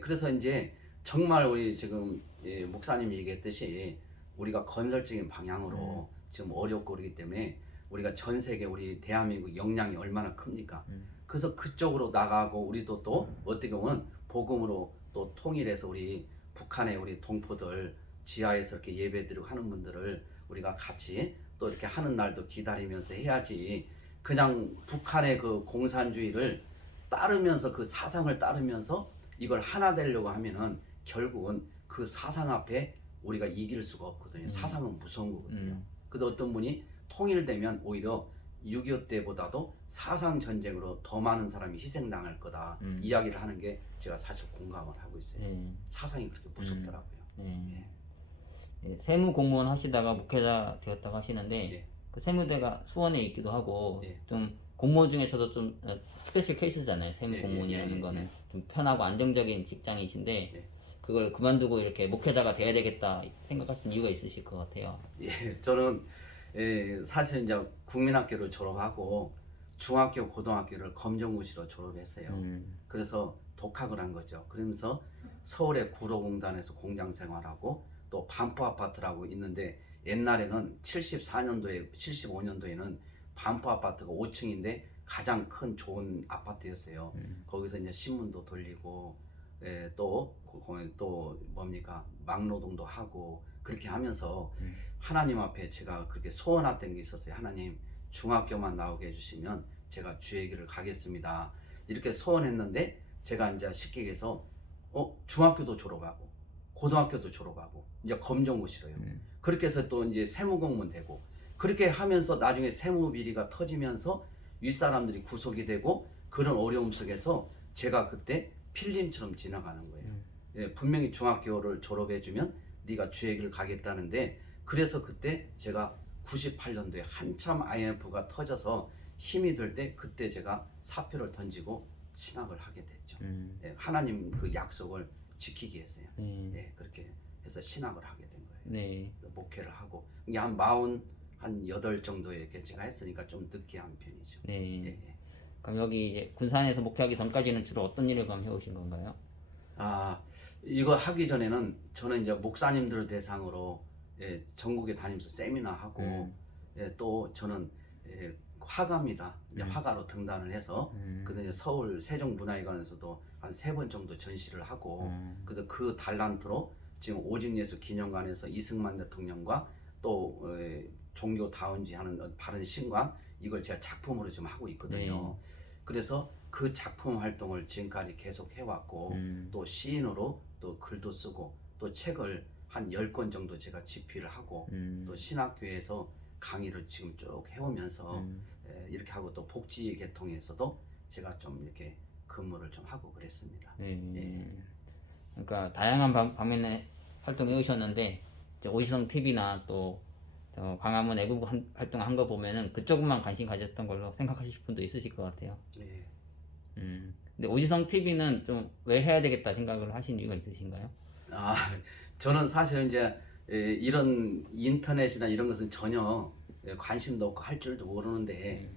그래서 이제 정말 우리 지금 목사님이 얘기했듯이 우리가 건설적인 방향으로 지금 어렵고 그러기 때문에 우리가 전 세계 우리 대한민국 역량이 얼마나 큽니까? 그래서 그쪽으로 나가고 우리도 또 어떻게 보면 복음으로 또 통일해서 우리 북한의 우리 동포들 지하에서 이렇게 예배드리고 하는 분들을 우리가 같이 또 이렇게 하는 날도 기다리면서 해야지 그냥 북한의 그 공산주의를 따르면서 그 사상을 따르면서 이걸 하나 되려고 하면은 결국은 그 사상 앞에 우리가 이길 수가 없거든요. 사상은 무서운 거거든요. 그래서 어떤 분이 통일되면 오히려 6.25 때보다도 사상 전쟁으로 더 많은 사람이 희생당할 거다 이야기를 하는 게 제가 사실 공감을 하고 있어요. 사상이 그렇게 무섭더라고요. 예. 예, 세무 공무원 하시다가 목회자 되었다고 하시는데 예. 그 세무대가 수원에 있기도 하고 예. 좀 공무원 중에서도 좀 스페셜 케이스잖아요. 세무 예, 공무원이라는 예, 예, 거는 좀 편하고 안정적인 직장이신데 예. 그걸 그만두고 이렇게 목회자가 돼야 되겠다 생각하신 이유가 있으실 것 같아요. 예, 저는 사실 이제 국민학교를 졸업하고 중학교, 고등학교를 검정고시로 졸업했어요. 그래서 독학을 한 거죠. 그러면서 서울의 구로공단에서 공장 생활하고 또 반포 아파트라고 있는데 옛날에는 74년도에 75년도에는 반포 아파트가 5층인데 가장 큰 좋은 아파트였어요. 거기서 이제 신문도 돌리고 또 뭡니까 막노동도 하고 그렇게 하면서 하나님 앞에 제가 그렇게 소원했던 게 있었어요. 하나님 중학교만 나오게 해주시면 제가 주의 길을 가겠습니다. 이렇게 소원했는데 제가 이제 쉽게 얘기해서 중학교도 졸업하고 고등학교도 졸업하고 이제 검정고시로요. 그렇게 해서 또 이제 세무공무원 되고 그렇게 하면서 나중에 세무비리가 터지면서 윗사람들이 구속이 되고 그런 어려움 속에서 제가 그때 필름처럼 지나가는 거예요. 예, 분명히 중학교를 졸업해주면 네가 주의 길을 가겠다는데 그래서 그때 제가 98년도에 한참 IMF가 터져서 힘이 들 때 그때 제가 사표를 던지고 신학을 하게 됐죠. 예, 하나님 그 약속을 지키기 위해서요. 예, 그렇게 해서 신학을 하게 된 거예요. 네. 목회를 하고 이게 한 48 정도에 제가 했으니까 좀 늦게 한 편이죠. 네. 예. 그럼 여기 이제 군산에서 목회하기 전까지는 주로 어떤 일을 그럼 해오신 건가요? 이거 하기 전에는 저는 이제 목사님들을 대상으로 전국에 다니면서 세미나하고 또 저는 화가입니다. 이제 화가로 등단을 해서 그래서 이제 서울 세종문화회관에서도 한 3번 정도 전시를 하고 그래서 그 달란트로 지금 오직예수 기념관에서 이승만 대통령과 또 종교다운지 하는 바른 신관 이걸 제가 작품으로 지금 하고 있거든요. 그래서 그 작품 활동을 지금까지 계속 해왔고 또 시인으로 또 글도 쓰고 또 책을 한 10권 정도 제가 집필을 하고 또 신학교에서 강의를 지금 쭉 해오면서 이렇게 하고 또 복지 계통에서도 제가 좀 이렇게 근무를 좀 하고 그랬습니다. 그러니까 다양한 방면의 활동해 오셨는데 오시성 TV나 또 광화문 애국 활동한 거 보면은 그쪽만 관심 가졌던 걸로 생각하실 분도 있으실 것 같아요. 예. 근데 오시성 TV는 좀 왜 해야 되겠다 생각을 하신 이유가 있으신가요? 저는 사실 이제 이런 인터넷이나 이런 것은 전혀 관심도 없고 할 줄도 모르는데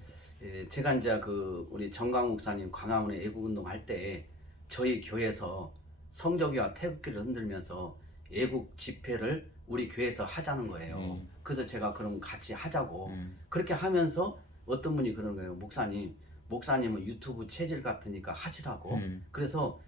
제가 이제 그 우리 정광 목사님 광화문에 애국운동 할 때 저희 교회에서 성조기와 태극기를 흔들면서 애국 집회를 우리 교회에서 하자는 거예요. 그래서 제가 그럼 같이 하자고 그렇게 하면서 어떤 분이 그러는 거예요. 목사님은 유튜브 체질 같으니까 하시라고. 그래서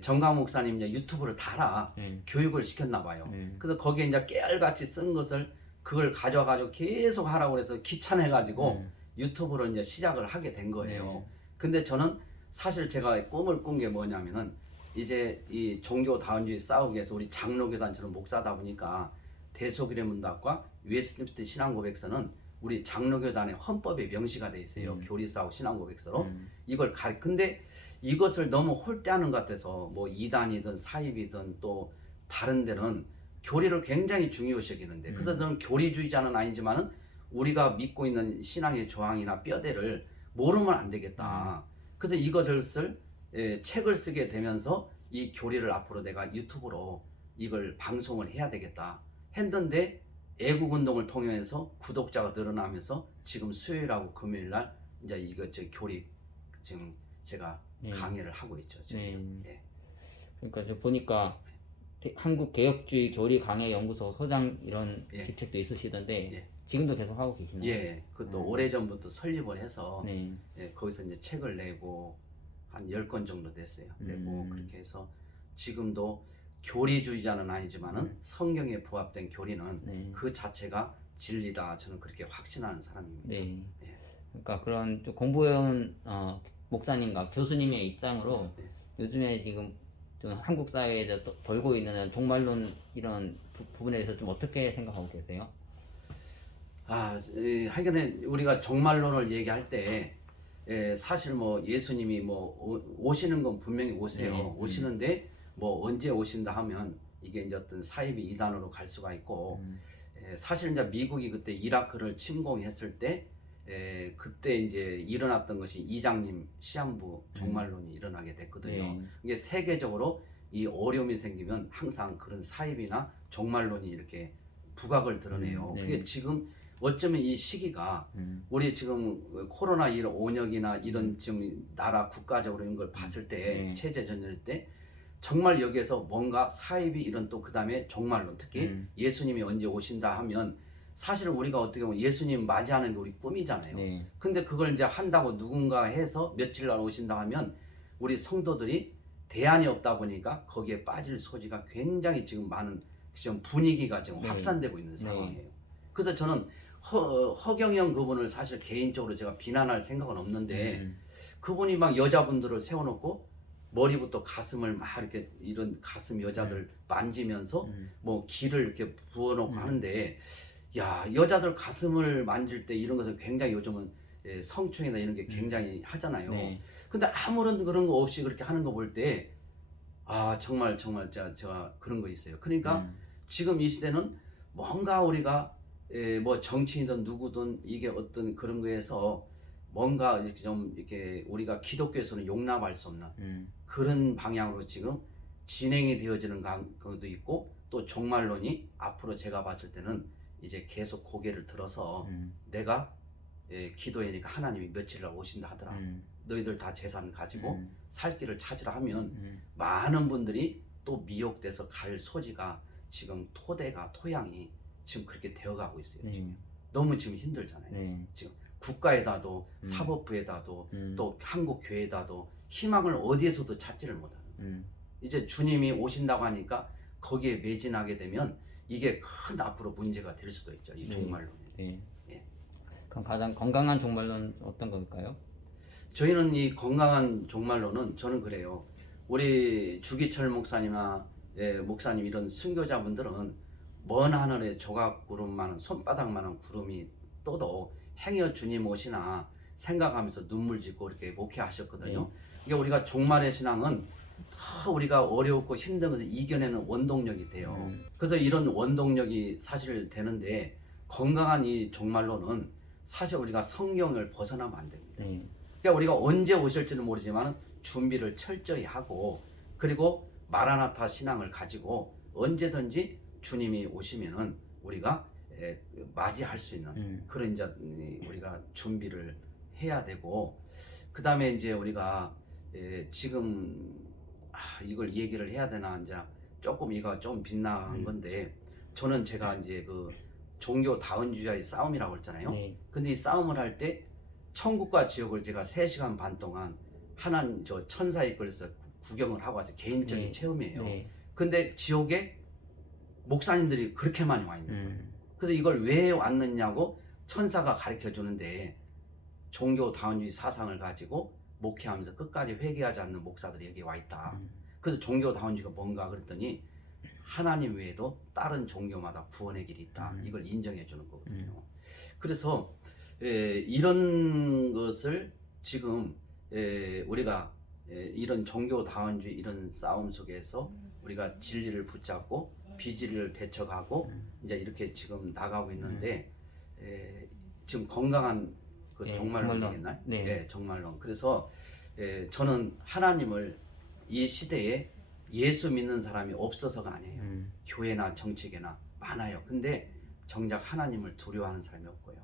정강 목사님 이제 유튜브를 달아 교육을 시켰나 봐요. 그래서 거기에 이제 깨알같이 쓴 것을 그걸 가져가지고 계속 하라고 해서 귀찮아가지고 유튜브로 이제 시작을 하게 된 거예요. 근데 저는 사실 제가 꿈을 꾼 게 뭐냐면은 이제 이 종교다운주의 싸우기 위해서 우리 장로교단처럼 목사다 보니까 대속일의 문답과 웨스트민스터 신앙고백서는 우리 장로교단의 헌법에 명시가 돼 있어요. 교리사하고 신앙고백서로 이걸 근데 이것을 너무 홀대하는 것 같아서 뭐 이단이든 사입이든 또 다른 데는 교리를 굉장히 중요시 여기는데 그래서 저는 교리주의자는 아니지만은 우리가 믿고 있는 신앙의 조항이나 뼈대를 모르면 안 되겠다. 그래서 이것을 책을 쓰게 되면서 이 교리를 앞으로 내가 유튜브로 이걸 방송을 해야 되겠다 했는데 애국운동을 통해서 구독자가 늘어나면서 지금 수요일하고 금요일날 이제 이거 교리 지금 제가 강의를 하고 있죠. 지금. 그러니까 저 보니까 한국개혁주의 교리 강해 연구소 소장 이런 직책도 있으시던데 지금도 계속 하고 계시나요? 예, 그것도 오래전부터 설립을 해서 거기서 이제 책을 내고 한 10권 정도 됐어요. 내고 그렇게 해서 지금도 교리주의자는 아니지만은 성경에 부합된 교리는 그 자체가 진리다. 저는 그렇게 확신하는 사람입니다. 그러니까 그런 좀 공부해온 목사님과 교수님의 입장으로 요즘에 지금 좀 한국 사회에서 돌고 있는 종말론 이런 부분에 대해서 좀 어떻게 생각하고 계세요? 하여간에 우리가 종말론을 얘기할 때 사실 뭐 예수님이 뭐 오시는 건 분명히 오세요. 네, 오시는데 뭐 언제 오신다 하면 이게 이제 어떤 사이비 이단으로 갈 수가 있고 사실 이제 미국이 그때 이라크를 침공했을 때 그때 이제 일어났던 것이 이장님 시한부 종말론이 일어나게 됐거든요. 네. 이게 세계적으로 이 어려움이 생기면 항상 그런 사이비나 종말론이 이렇게 부각을 드러내요. 네. 그게 지금 어쩌면 이 시기가 우리 지금 코로나 이런 온역이나 이런 지금 나라 국가적으로 이런 걸 봤을 때 네. 체제 전일 때 정말 여기에서 뭔가 사이비 이런 또 그다음에 종말론 특히 예수님이 언제 오신다 하면 사실은 우리가 어떻게 보면 예수님 맞이하는 게 우리 꿈이잖아요. 네. 근데 그걸 이제 한다고 누군가 해서 며칠 날 오신다 하면 우리 성도들이 대안이 없다 보니까 거기에 빠질 소지가 굉장히 지금 많은 지금 분위기가 지금 네. 확산되고 있는 네. 상황이에요. 그래서 저는 허경영 그분을 사실 개인적으로 제가 비난할 생각은 없는데 그분이 막 여자분들을 세워놓고 머리부터 가슴을 막 이렇게 이런 가슴 여자들 만지면서 뭐 기를 이렇게 부어놓고 하는데 야 여자들 가슴을 만질 때 이런 것은 굉장히 요즘은 성추행이나 이런 게 굉장히 하잖아요. 네. 근데 아무런 그런 거 없이 그렇게 하는 거 볼 때 정말 제가 그런 거 있어요. 그러니까 지금 이 시대는 뭔가 우리가 뭐 정치인이든 누구든 이게 어떤 그런 거에서 뭔가 이렇게 좀 이렇게 우리가 기독교에서는 용납할 수 없는 그런 방향으로 지금 진행이 되어지는 것도 있고 또 종말론이 앞으로 제가 봤을 때는 이제 계속 고개를 들어서 내가 기도하니까 하나님이 며칠 날 오신다 하더라. 너희들 다 재산 가지고 살 길을 찾으라 하면 많은 분들이 또 미혹돼서 갈 소지가 지금 토양이 지금 그렇게 되어가고 있어요. 지금. 너무 지금 힘들잖아요. 지금 국가에다도 사법부에다도 또 한국 교회에다도 희망을 어디에서도 찾지를 못하는. 이제 주님이 오신다고 하니까 거기에 매진하게 되면 이게 큰 앞으로 문제가 될 수도 있죠. 이 종말론에. 네. 그럼 가장 건강한 종말론 어떤 걸까요? 저희는 이 건강한 종말론은 저는 그래요. 우리 주기철 목사님이나 목사님 이런 순교자분들은 먼 하늘에 조각구름만한 손바닥만한 구름이 떠도 행여 주님 오시나 생각하면서 눈물 짓고 이렇게 목회하셨거든요. 이게 우리가 종말의 신앙은 더 우리가 어렵고 힘든 것을 이겨내는 원동력이 돼요. 그래서 이런 원동력이 사실 되는데 건강한 이 종말론은 사실 우리가 성경을 벗어나면 안 됩니다. 그러니까 우리가 언제 오실지는 모르지만 준비를 철저히 하고 그리고 마라나타 신앙을 가지고 언제든지 주님이 오시면은 우리가 맞이할 수 있는 그런 이제 우리가 준비를 해야 되고 그 다음에 이제 우리가 지금 이걸 얘기를 해야 되나 이제 조금 이거 좀 빗나간 건데 저는 제가 이제 그 종교 다원주의의 싸움이라고 했잖아요. 근데 이 싸움을 할 때 천국과 지옥을 제가 3시간 반 동안 하나님 저 천사의 걸에서 구경을 하고 와서 개인적인 체험이에요. 근데 지옥에 목사님들이 그렇게 많이 와 있는 거예요. 그래서 이걸 왜 왔느냐고 천사가 가르쳐 주는데 종교 다원주의 사상을 가지고 목회하면서 끝까지 회개하지 않는 목사들이 여기 와 있다. 그래서 종교 다원주의가 뭔가 그랬더니 하나님 외에도 다른 종교마다 구원의 길이 있다. 이걸 인정해 주는 거거든요. 그래서 이런 것을 지금 우리가 이런 종교 다원주의 이런 싸움 속에서 우리가 진리를 붙잡고 비진리를 배척하고 이제 이렇게 지금 나가고 있는데 지금 건강한 그 종말론이겠나요? 네, 종말론. 그래서 저는 하나님을 이 시대에 예수 믿는 사람이 없어서가 아니에요. 교회나 정치계나 많아요. 근데 정작 하나님을 두려워하는 사람이 없고요.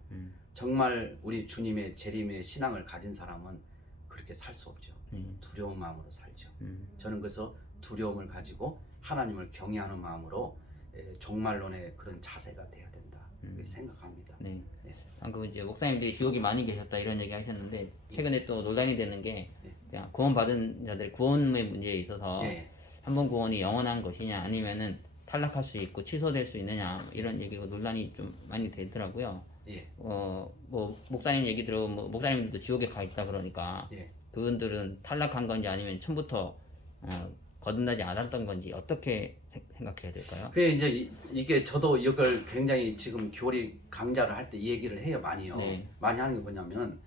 정말 우리 주님의 재림의 신앙을 가진 사람은 그렇게 살 수 없죠. 두려운 마음으로 살죠. 저는 그래서 두려움을 가지고 하나님을 경외하는 마음으로 종말론의 그런 자세가 돼야 된다. 그렇게 생각합니다. 방금 이제 목사님들이 지옥이 많이 계셨다 이런 얘기 하셨는데 최근에 또 논란이 되는 게 그냥 구원받은 자들 구원의 문제에 있어서 한 번 구원이 영원한 것이냐 아니면은 탈락할 수 있고 취소될 수 있느냐 이런 얘기가 논란이 좀 많이 되더라고요. 뭐 목사님 얘기 들어보면 뭐 목사님들도 지옥에 가 있다 그러니까 그분들은 탈락한 건지 아니면 처음부터 거듭나지 않았던 건지 어떻게 생각해야 될까요? 그게 이제 이게 저도 이걸 굉장히 지금 교리 강좌를 할 때 얘기를 해요. 많이요. 네. 많이 하는 게 뭐냐면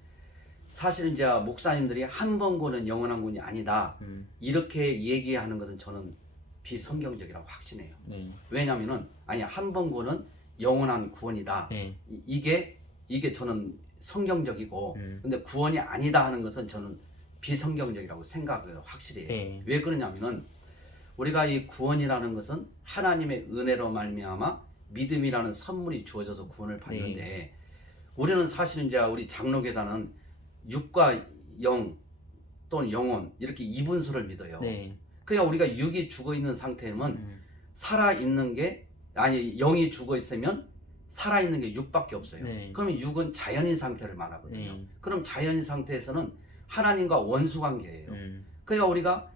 사실 이제 목사님들이 한 번 구원은 영원한 구원이 아니다. 이렇게 얘기하는 것은 저는 비성경적이라고 확신해요. 네. 왜냐면은 아니 한 번 구원은 영원한 구원이다. 네. 이게 저는 성경적이고 근데 구원이 아니다 하는 것은 저는 비성경적이라고 생각을 확실히 해요. 네. 왜 그러냐면은 우리가 이 구원이라는 것은 하나님의 은혜로 말미암아 믿음이라는 선물이 주어져서 구원을 받는데 우리는 사실 이제 우리 장로교단은 육과 영 또는 영혼 이렇게 이분수를 믿어요. 네. 그러니까 우리가 육이 죽어 있는 상태면 살아 있는 게 아니 영이 죽어 있으면 살아 있는 게 육밖에 없어요. 네. 그러면 육은 자연인 상태를 말하거든요. 네. 그럼 자연인 상태에서는 하나님과 원수 관계예요. 그러니까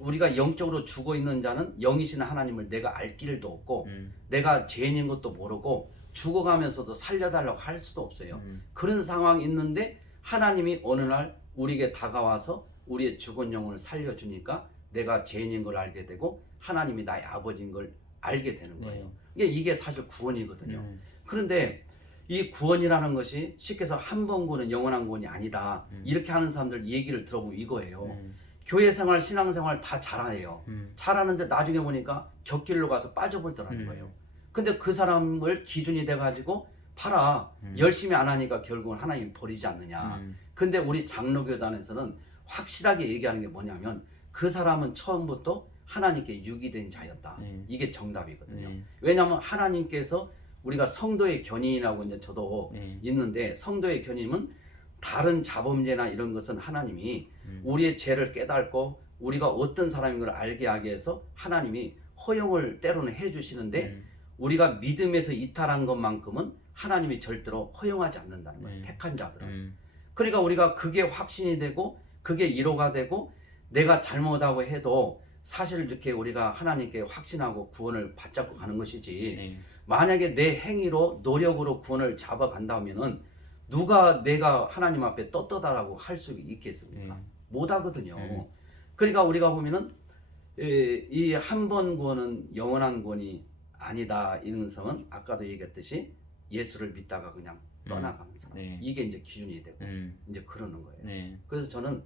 우리가 영적으로 죽어 있는 자는 영이신 하나님을 내가 알 길도 없고 내가 죄인인 것도 모르고 죽어가면서도 살려달라고 할 수도 없어요. 그런 상황이 있는데 하나님이 어느 날 우리에게 다가와서 우리의 죽은 영을 살려주니까 내가 죄인인 걸 알게 되고 하나님이 나의 아버지인 걸 알게 되는 거예요. 이게 사실 구원이거든요. 그런데 이 구원이라는 것이 쉽게 해서 한 번 구원은 영원한 구원이 아니다. 이렇게 하는 사람들 얘기를 들어보면 이거예요. 교회 생활, 신앙 생활 다 잘해요. 잘하는데 나중에 보니까 격길로 가서 빠져버리더라는 거예요. 근데 그 사람을 기준이 돼가지고 봐라. 열심히 안 하니까 결국은 하나님이 버리지 않느냐. 근데 우리 장로교단에서는 확실하게 얘기하는 게 뭐냐면 그 사람은 처음부터 하나님께 유기된 자였다. 이게 정답이거든요. 왜냐하면 하나님께서 우리가 성도의 견인이라고 이제 저도 있는데 성도의 견인은 다른 자범죄나 이런 것은 하나님이 우리의 죄를 깨닫고 우리가 어떤 사람인 걸 알게 하기 위해서 하나님이 허용을 때로는 해주시는데 우리가 믿음에서 이탈한 것만큼은 하나님이 절대로 허용하지 않는다는 거예요. 택한 자들은. 그러니까 우리가 그게 확신이 되고 그게 이로가 되고 내가 잘못하고 해도 사실 이렇게 우리가 하나님께 확신하고 구원을 받잡고 가는 것이지 만약에 내 행위로 노력으로 구원을 잡아간다면은 누가 내가 하나님 앞에 떳떳하다고 할 수 있겠습니까? 못 하거든요. 그러니까 우리가 보면은 이 한 번 구원은 영원한 구원이 아니다 이런 성은 아까도 얘기했듯이 예수를 믿다가 그냥 떠나가는 사람. 이게 이제 기준이 되고 이제 그러는 거예요. 그래서 저는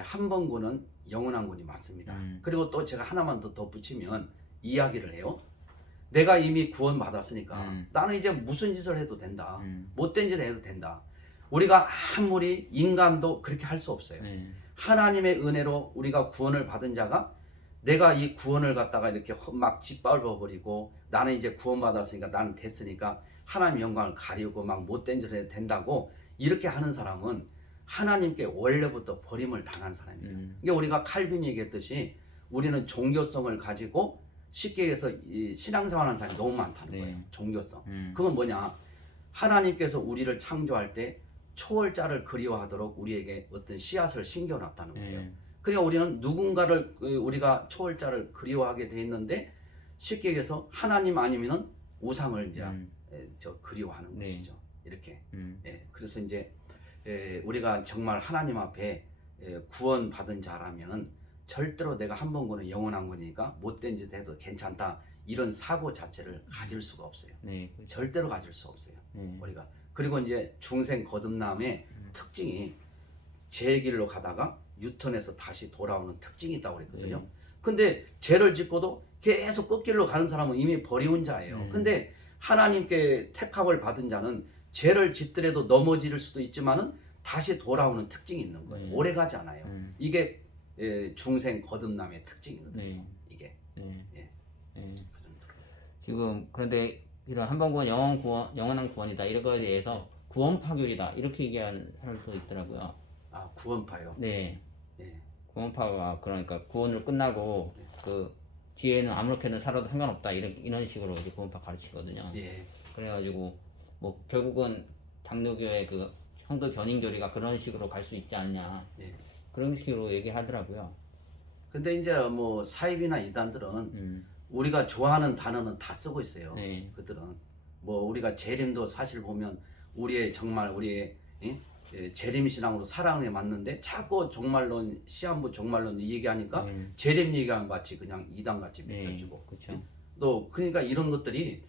한 번 구원은 영원한 구원이 맞습니다. 그리고 또 제가 하나만 더 덧붙이면 이야기를 해요. 내가 이미 구원 받았으니까 나는 이제 무슨 짓을 해도 된다. 못된 짓을 해도 된다. 우리가 아무리 인간도 그렇게 할 수 없어요. 하나님의 은혜로 우리가 구원을 받은 자가 내가 이 구원을 갖다가 이렇게 막 짓밟아 버리고 나는 이제 구원 받았으니까 나는 됐으니까 하나님 영광을 가리우고 막 못된 짓을 해도 된다고 이렇게 하는 사람은 하나님께 원래부터 버림을 당한 사람이에요. 그러니까 우리가 칼빈이 얘기했듯이 우리는 종교성을 가지고 쉽게 해서 이 신앙생활하는 사람이 너무 많다는 거예요. 종교성. 그건 뭐냐? 하나님께서 우리를 창조할 때 초월자를 그리워하도록 우리에게 어떤 씨앗을 심겨놨다는 거예요. 그러니까 우리는 누군가를 우리가 초월자를 그리워하게 돼 있는데 쉽게 얘기해서 하나님 아니면은 우상을 이제 그리워하는 것이죠. 이렇게. 그래서 이제 우리가 정말 하나님 앞에 구원받은 자라면은 절대로 내가 한 번 구원은 영원한 거니까 못된 짓 해도 괜찮다 이런 사고 자체를 가질 수가 없어요. 절대로 가질 수 없어요. 우리가. 그리고 이제 중생 거듭남의 특징이 제 길로 가다가 유턴해서 다시 돌아오는 특징이 있다고 그랬거든요. 근데 죄를 짓고도 계속 끝길로 가는 사람은 이미 버리운 자예요. 근데 하나님께 택함을 받은 자는 죄를 짓더라도 넘어질 수도 있지만은 다시 돌아오는 특징이 있는 거예요. 오래 가지 않아요. 이게 중생 거듭남의 특징이거든요. 이게. 지금 그런데 이런 한 번 구원 영원한 구원이다 이런 거에 대해서 구원 파교리다 이렇게 얘기하는 사람도 있더라고요. 아 구원파요. 구원파가 그러니까 구원을 끝나고 그 뒤에는 아무렇게나 살아도 상관없다 이런 식으로 이제 구원파 가르치거든요. 그래가지고 뭐 결국은 장로교의 그 형도 견인교리가 그런 식으로 갈 수 있지 않냐 그런 식으로 얘기하더라고요. 근데 이제 뭐 사입이나 이단들은 우리가 좋아하는 단어는 다 쓰고 있어요. 그들은 뭐 우리가 재림도 사실 보면 우리의 정말 우리의 재림신앙으로 사랑에 맞는데 자꾸 종말론 시한부 종말론 얘기하니까 네. 재림 얘기하면 마치 그냥 이단같이 네. 비춰지고 그렇죠. 또 그러니까 이런 것들이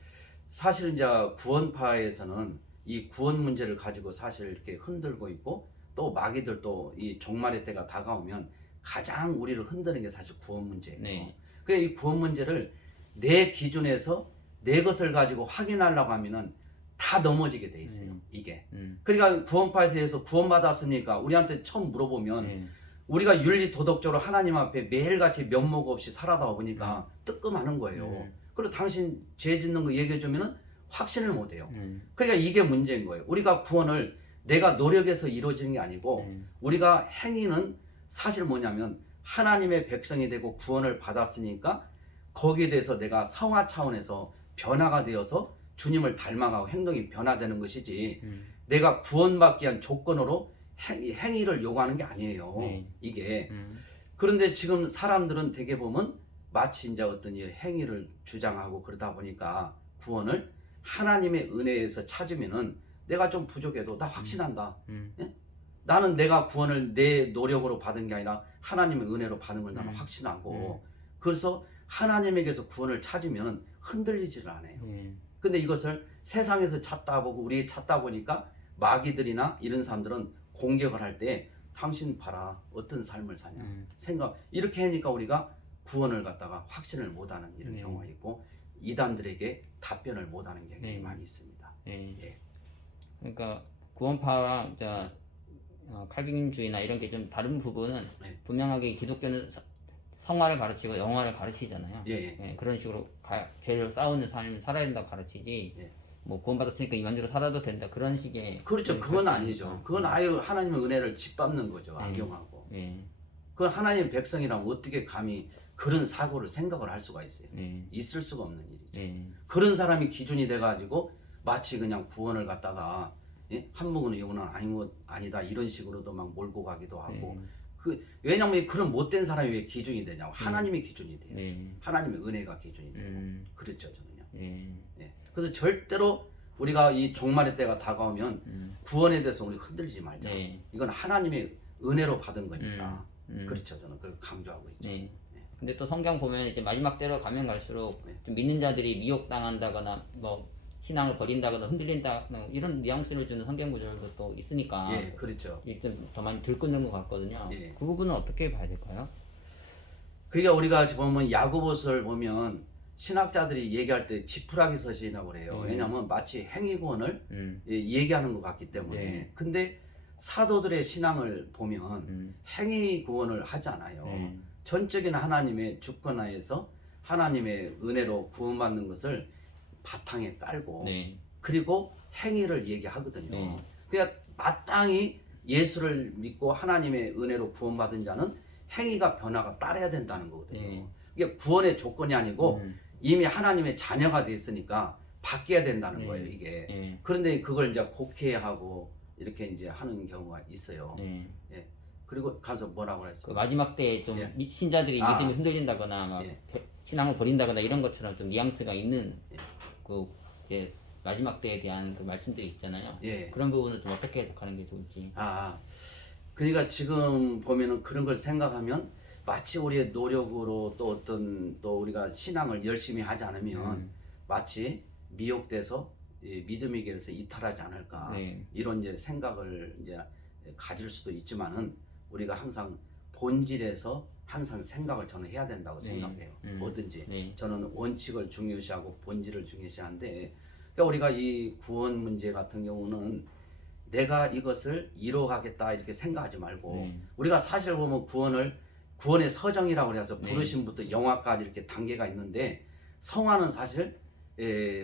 사실 이제 구원파에서는 이 구원 문제를 가지고 사실 이렇게 흔들고 있고 또 마귀들 또 이 종말의 때가 다가오면 가장 우리를 흔드는 게 사실 구원 문제예요. 네. 그래서 이 구원 문제를 내 기준에서 내 것을 가지고 확인하려고 하면은 다 넘어지게 돼 있어요. 이게. 그러니까 구원파에서 구원받았습니까? 우리한테 처음 물어보면 우리가 윤리 도덕적으로 하나님 앞에 매일같이 면목 없이 살아다 보니까 뜨끔하는 거예요. 그리고 당신 죄 짓는 거 얘기해 주면은 확신을 못 해요. 그러니까 이게 문제인 거예요. 우리가 구원을 내가 노력해서 이루어지는 게 아니고 우리가 행위는 사실 뭐냐면 하나님의 백성이 되고 구원을 받았으니까 거기에 대해서 내가 성화 차원에서 변화가 되어서 주님을 닮아가고 행동이 변화되는 것이지 내가 구원받기 위한 조건으로 행위를 요구하는 게 아니에요. 이게. 그런데 지금 사람들은 되게 보면 마치 이제 어떤 행위를 주장하고 그러다 보니까 구원을 하나님의 은혜에서 찾으면은 내가 좀 부족해도 나 확신한다. 예? 나는 내가 구원을 내 노력으로 받은 게 아니라 하나님의 은혜로 받은 걸 나는 확신하고 그래서 하나님에게서 구원을 찾으면 흔들리지를 않아요. 근데 이것을 세상에서 찾다 보고 우리 찾다 보니까 마귀들이나 이런 사람들은 공격을 할 때 당신 봐라 어떤 삶을 사냐 생각 이렇게 하니까 우리가 구원을 갖다가 확신을 못하는 이런 경우가 있고 이단들에게 답변을 못하는 경향이 많이 있습니다. 예. 그러니까 구원파랑 칼빈주의나 이런 게 좀 다른 부분은 분명하게 기독교는 성화를 가르치고 영화를 가르치잖아요. 그런 식으로 죄를 싸우는 삶을 살아야 된다고 가르치지. 뭐 구원받았으니까 이만대로 살아도 된다 그런 식의. 그렇죠. 그건 아니죠. 그건 아예 하나님의 은혜를 짓밟는 거죠. 악용하고. 그건 하나님의 백성이라면 어떻게 감히 그런 사고를 생각을 할 수가 있어요. 있을 수가 없는 일이죠. 그런 사람이 기준이 돼가지고 마치 그냥 구원을 갖다가 한 모금은 이거는 아니다 이런 식으로도 막 몰고 가기도 하고 왜냐면 그런 못된 사람이 왜 기준이 되냐고 하나님의 기준이 돼요. 하나님의 은혜가 기준이 되고 그렇죠 저는요. 그래서 절대로 우리가 이 종말의 때가 다가오면 구원에 대해서 우리 흔들지 말자. 이건 하나님의 은혜로 받은 거니까 그렇죠 저는 그걸 강조하고 있죠. 근데 또 성경 보면 이제 마지막 때로 가면 갈수록 좀 믿는 자들이 미혹당한다거나 뭐 신앙을 버린다거나 흔들린다거나 이런 뉘앙스를 주는 성경 구절도 또 있으니까 그렇죠. 일단 더 많이 들끓는 것 같거든요. 그 부분은 어떻게 봐야 될까요? 그러니까 우리가 보면 야고보서를 보면 신학자들이 얘기할 때 지푸라기 서신이라고 그래요. 왜냐하면 마치 행위구원을 얘기하는 것 같기 때문에. 근데 사도들의 신앙을 보면 행위구원을 하잖아요. 전적인 하나님의 주권하에서 하나님의 은혜로 구원받는 것을 바탕에 깔고 그리고 행위를 얘기하거든요. 그러니까 마땅히 예수를 믿고 하나님의 은혜로 구원받은 자는 행위가 변화가 따라야 된다는 거거든요. 이게 구원의 조건이 아니고 이미 하나님의 자녀가 됐으니까 바뀌어야 된다는 거예요. 이게. 그런데 그걸 이제 곡해하고 이렇게 이제 하는 경우가 있어요. 그리고 가서 뭐라고 했어요? 그 마지막 때에 좀 신자들이 믿음이 흔들린다거나 막 신앙을 버린다거나 이런 것처럼 좀 뉘앙스가 있는 그 이제 마지막 때에 대한 그 말씀들이 있잖아요. 그런 부분을 좀 어떻게 해석하는 게 좋을지. 그러니까 지금 보면은 그런 걸 생각하면 마치 우리의 노력으로 또 어떤 또 우리가 신앙을 열심히 하지 않으면 마치 미혹돼서 믿음의 길에서 이탈하지 않을까 이런 이제 생각을 이제 가질 수도 있지만은 우리가 항상 본질에서 항상 생각을 저는 해야 된다고 생각해요. 뭐든지 저는 원칙을 중요시하고 본질을 중요시하는데 그러니까 우리가 이 구원 문제 같은 경우는 내가 이것을 이뤄가겠다 이렇게 생각하지 말고 우리가 사실 보면 구원의 서정이라고 해서 부르심부터 영화까지 이렇게 단계가 있는데 성화는 사실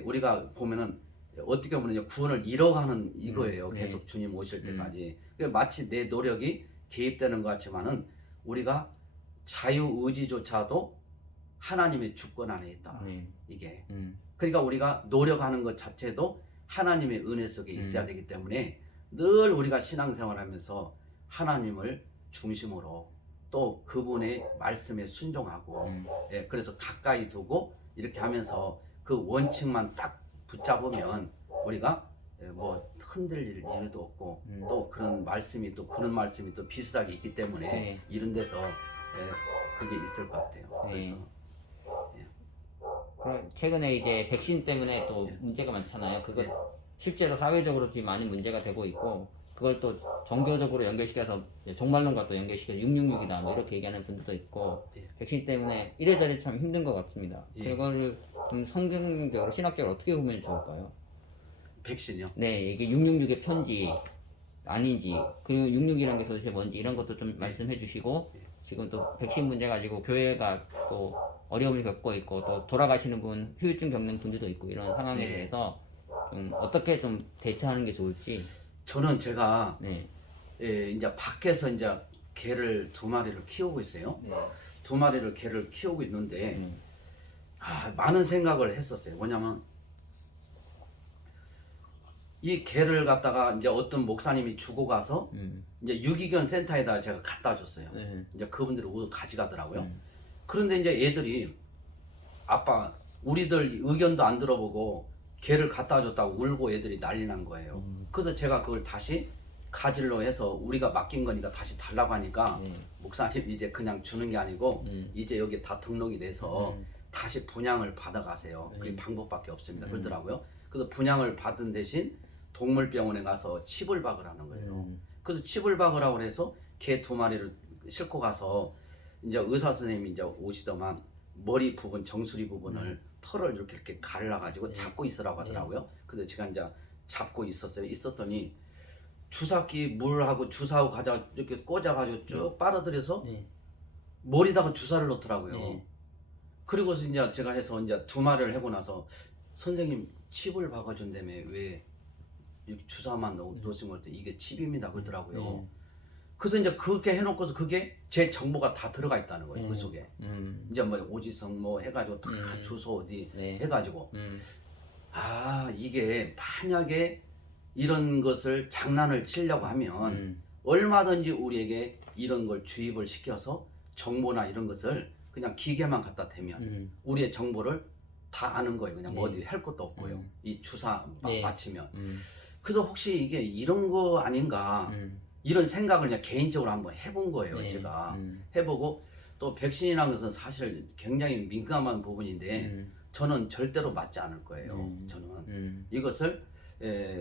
우리가 보면은 어떻게 보면 구원을 이뤄가는 이거예요. 계속 주님 오실 때까지. 그러니까 마치 내 노력이 개입되는 것 같지만은 우리가 자유의지조차도 하나님의 주권 안에 있다. 이게. 그러니까 우리가 노력하는 것 자체도 하나님의 은혜 속에 있어야 되기 때문에 늘 우리가 신앙생활하면서 하나님을 중심으로 또 그분의 말씀에 순종하고 그래서 가까이 두고 이렇게 하면서 그 원칙만 딱 붙잡으면 우리가 뭐 흔들릴 일도 없고 또 그런 말씀이 또 비슷하게 있기 때문에 네. 이런 데서 그게 있을 것 같아요. 네. 그래서 그럼 최근에 이제 백신 때문에 또 문제가 많잖아요. 그거 실제로 사회적으로 지금 많이 문제가 되고 있고 그걸 또 종교적으로 연결시켜서 종말론과 또 연결시켜서 666이다 뭐 이렇게 얘기하는 분들도 있고 백신 때문에 이래저래 참 힘든 것 같습니다. 그거를 좀 성경적으로 신학적으로 어떻게 보면 좋을까요? 백신이요. 네, 이게 666의 편지 아닌지 그리고 666이라는 게 도대체 뭔지 이런 것도 좀 말씀해 주시고 지금 또 백신 문제 가지고 교회가 또 어려움을 겪고 있고 또 돌아가시는 분 후유증 겪는 분들도 있고 이런 상황에 대해서 좀 어떻게 좀 대처하는 게 좋을지. 저는 제가 네. 이제 밖에서 이제 개를 2마리를 키우고 있어요. 네. 2마리를 개를 키우고 있는데 많은 생각을 했었어요. 뭐냐면 이 개를 갖다가 이제 어떤 목사님이 주고 가서 이제 유기견 센터에다 제가 갖다 줬어요. 이제 그분들이 오늘 가져가더라고요. 그런데 이제 애들이 아빠 우리들 의견도 안 들어보고 개를 갖다 줬다고 울고 애들이 난리 난 거예요. 그래서 제가 그걸 다시 가지로 해서 우리가 맡긴 거니까 다시 달라고 하니까 목사님 이제 그냥 주는 게 아니고 이제 여기 다 등록이 돼서 다시 분양을 받아가세요. 그게 방법밖에 없습니다. 그러더라고요. 그래서 분양을 받은 대신 동물병원에 가서 칩을 박으라는 거예요. 그래서 칩을 박으라고 해서 개 2마리를 싣고 가서 이제 의사 선생님이 이제 오시더만 머리 부분, 정수리 부분을 털을 이렇게 갈라가지고 잡고 있으라고 하더라고요. 그래서 제가 이제 잡고 있었어요. 있었더니 주사기 물하고 주사하고 가자 이렇게 꽂아가지고 쭉 빨아들여서 머리다가 주사를 넣더라고요. 그리고서 이제 제가 해서 이제 2마리를 하고 나서 선생님 칩을 박아준다며 왜 이렇게 주사만 넣으신 걸 때 이게 칩입니다 그러더라고요. 그래서 이제 그렇게 해놓고서 그게 제 정보가 다 들어가 있다는 거예요. 그 속에 이제 뭐 오지성 뭐 해가지고 다 주소 어디 해가지고 이게 만약에 이런 것을 장난을 치려고 하면 얼마든지 우리에게 이런 걸 주입을 시켜서 정보나 이런 것을 그냥 기계만 갖다 대면 우리의 정보를 다 아는 거예요. 그냥 뭐 어디 할 것도 없고요. 이 주사 맞히면. 그래서 혹시 이게 이런 거 아닌가 이런 생각을 그냥 개인적으로 한번 해본 거예요. 제가 해보고 또 백신이라는 것은 사실 굉장히 민감한 부분인데 저는 절대로 맞지 않을 거예요. 저는 이것을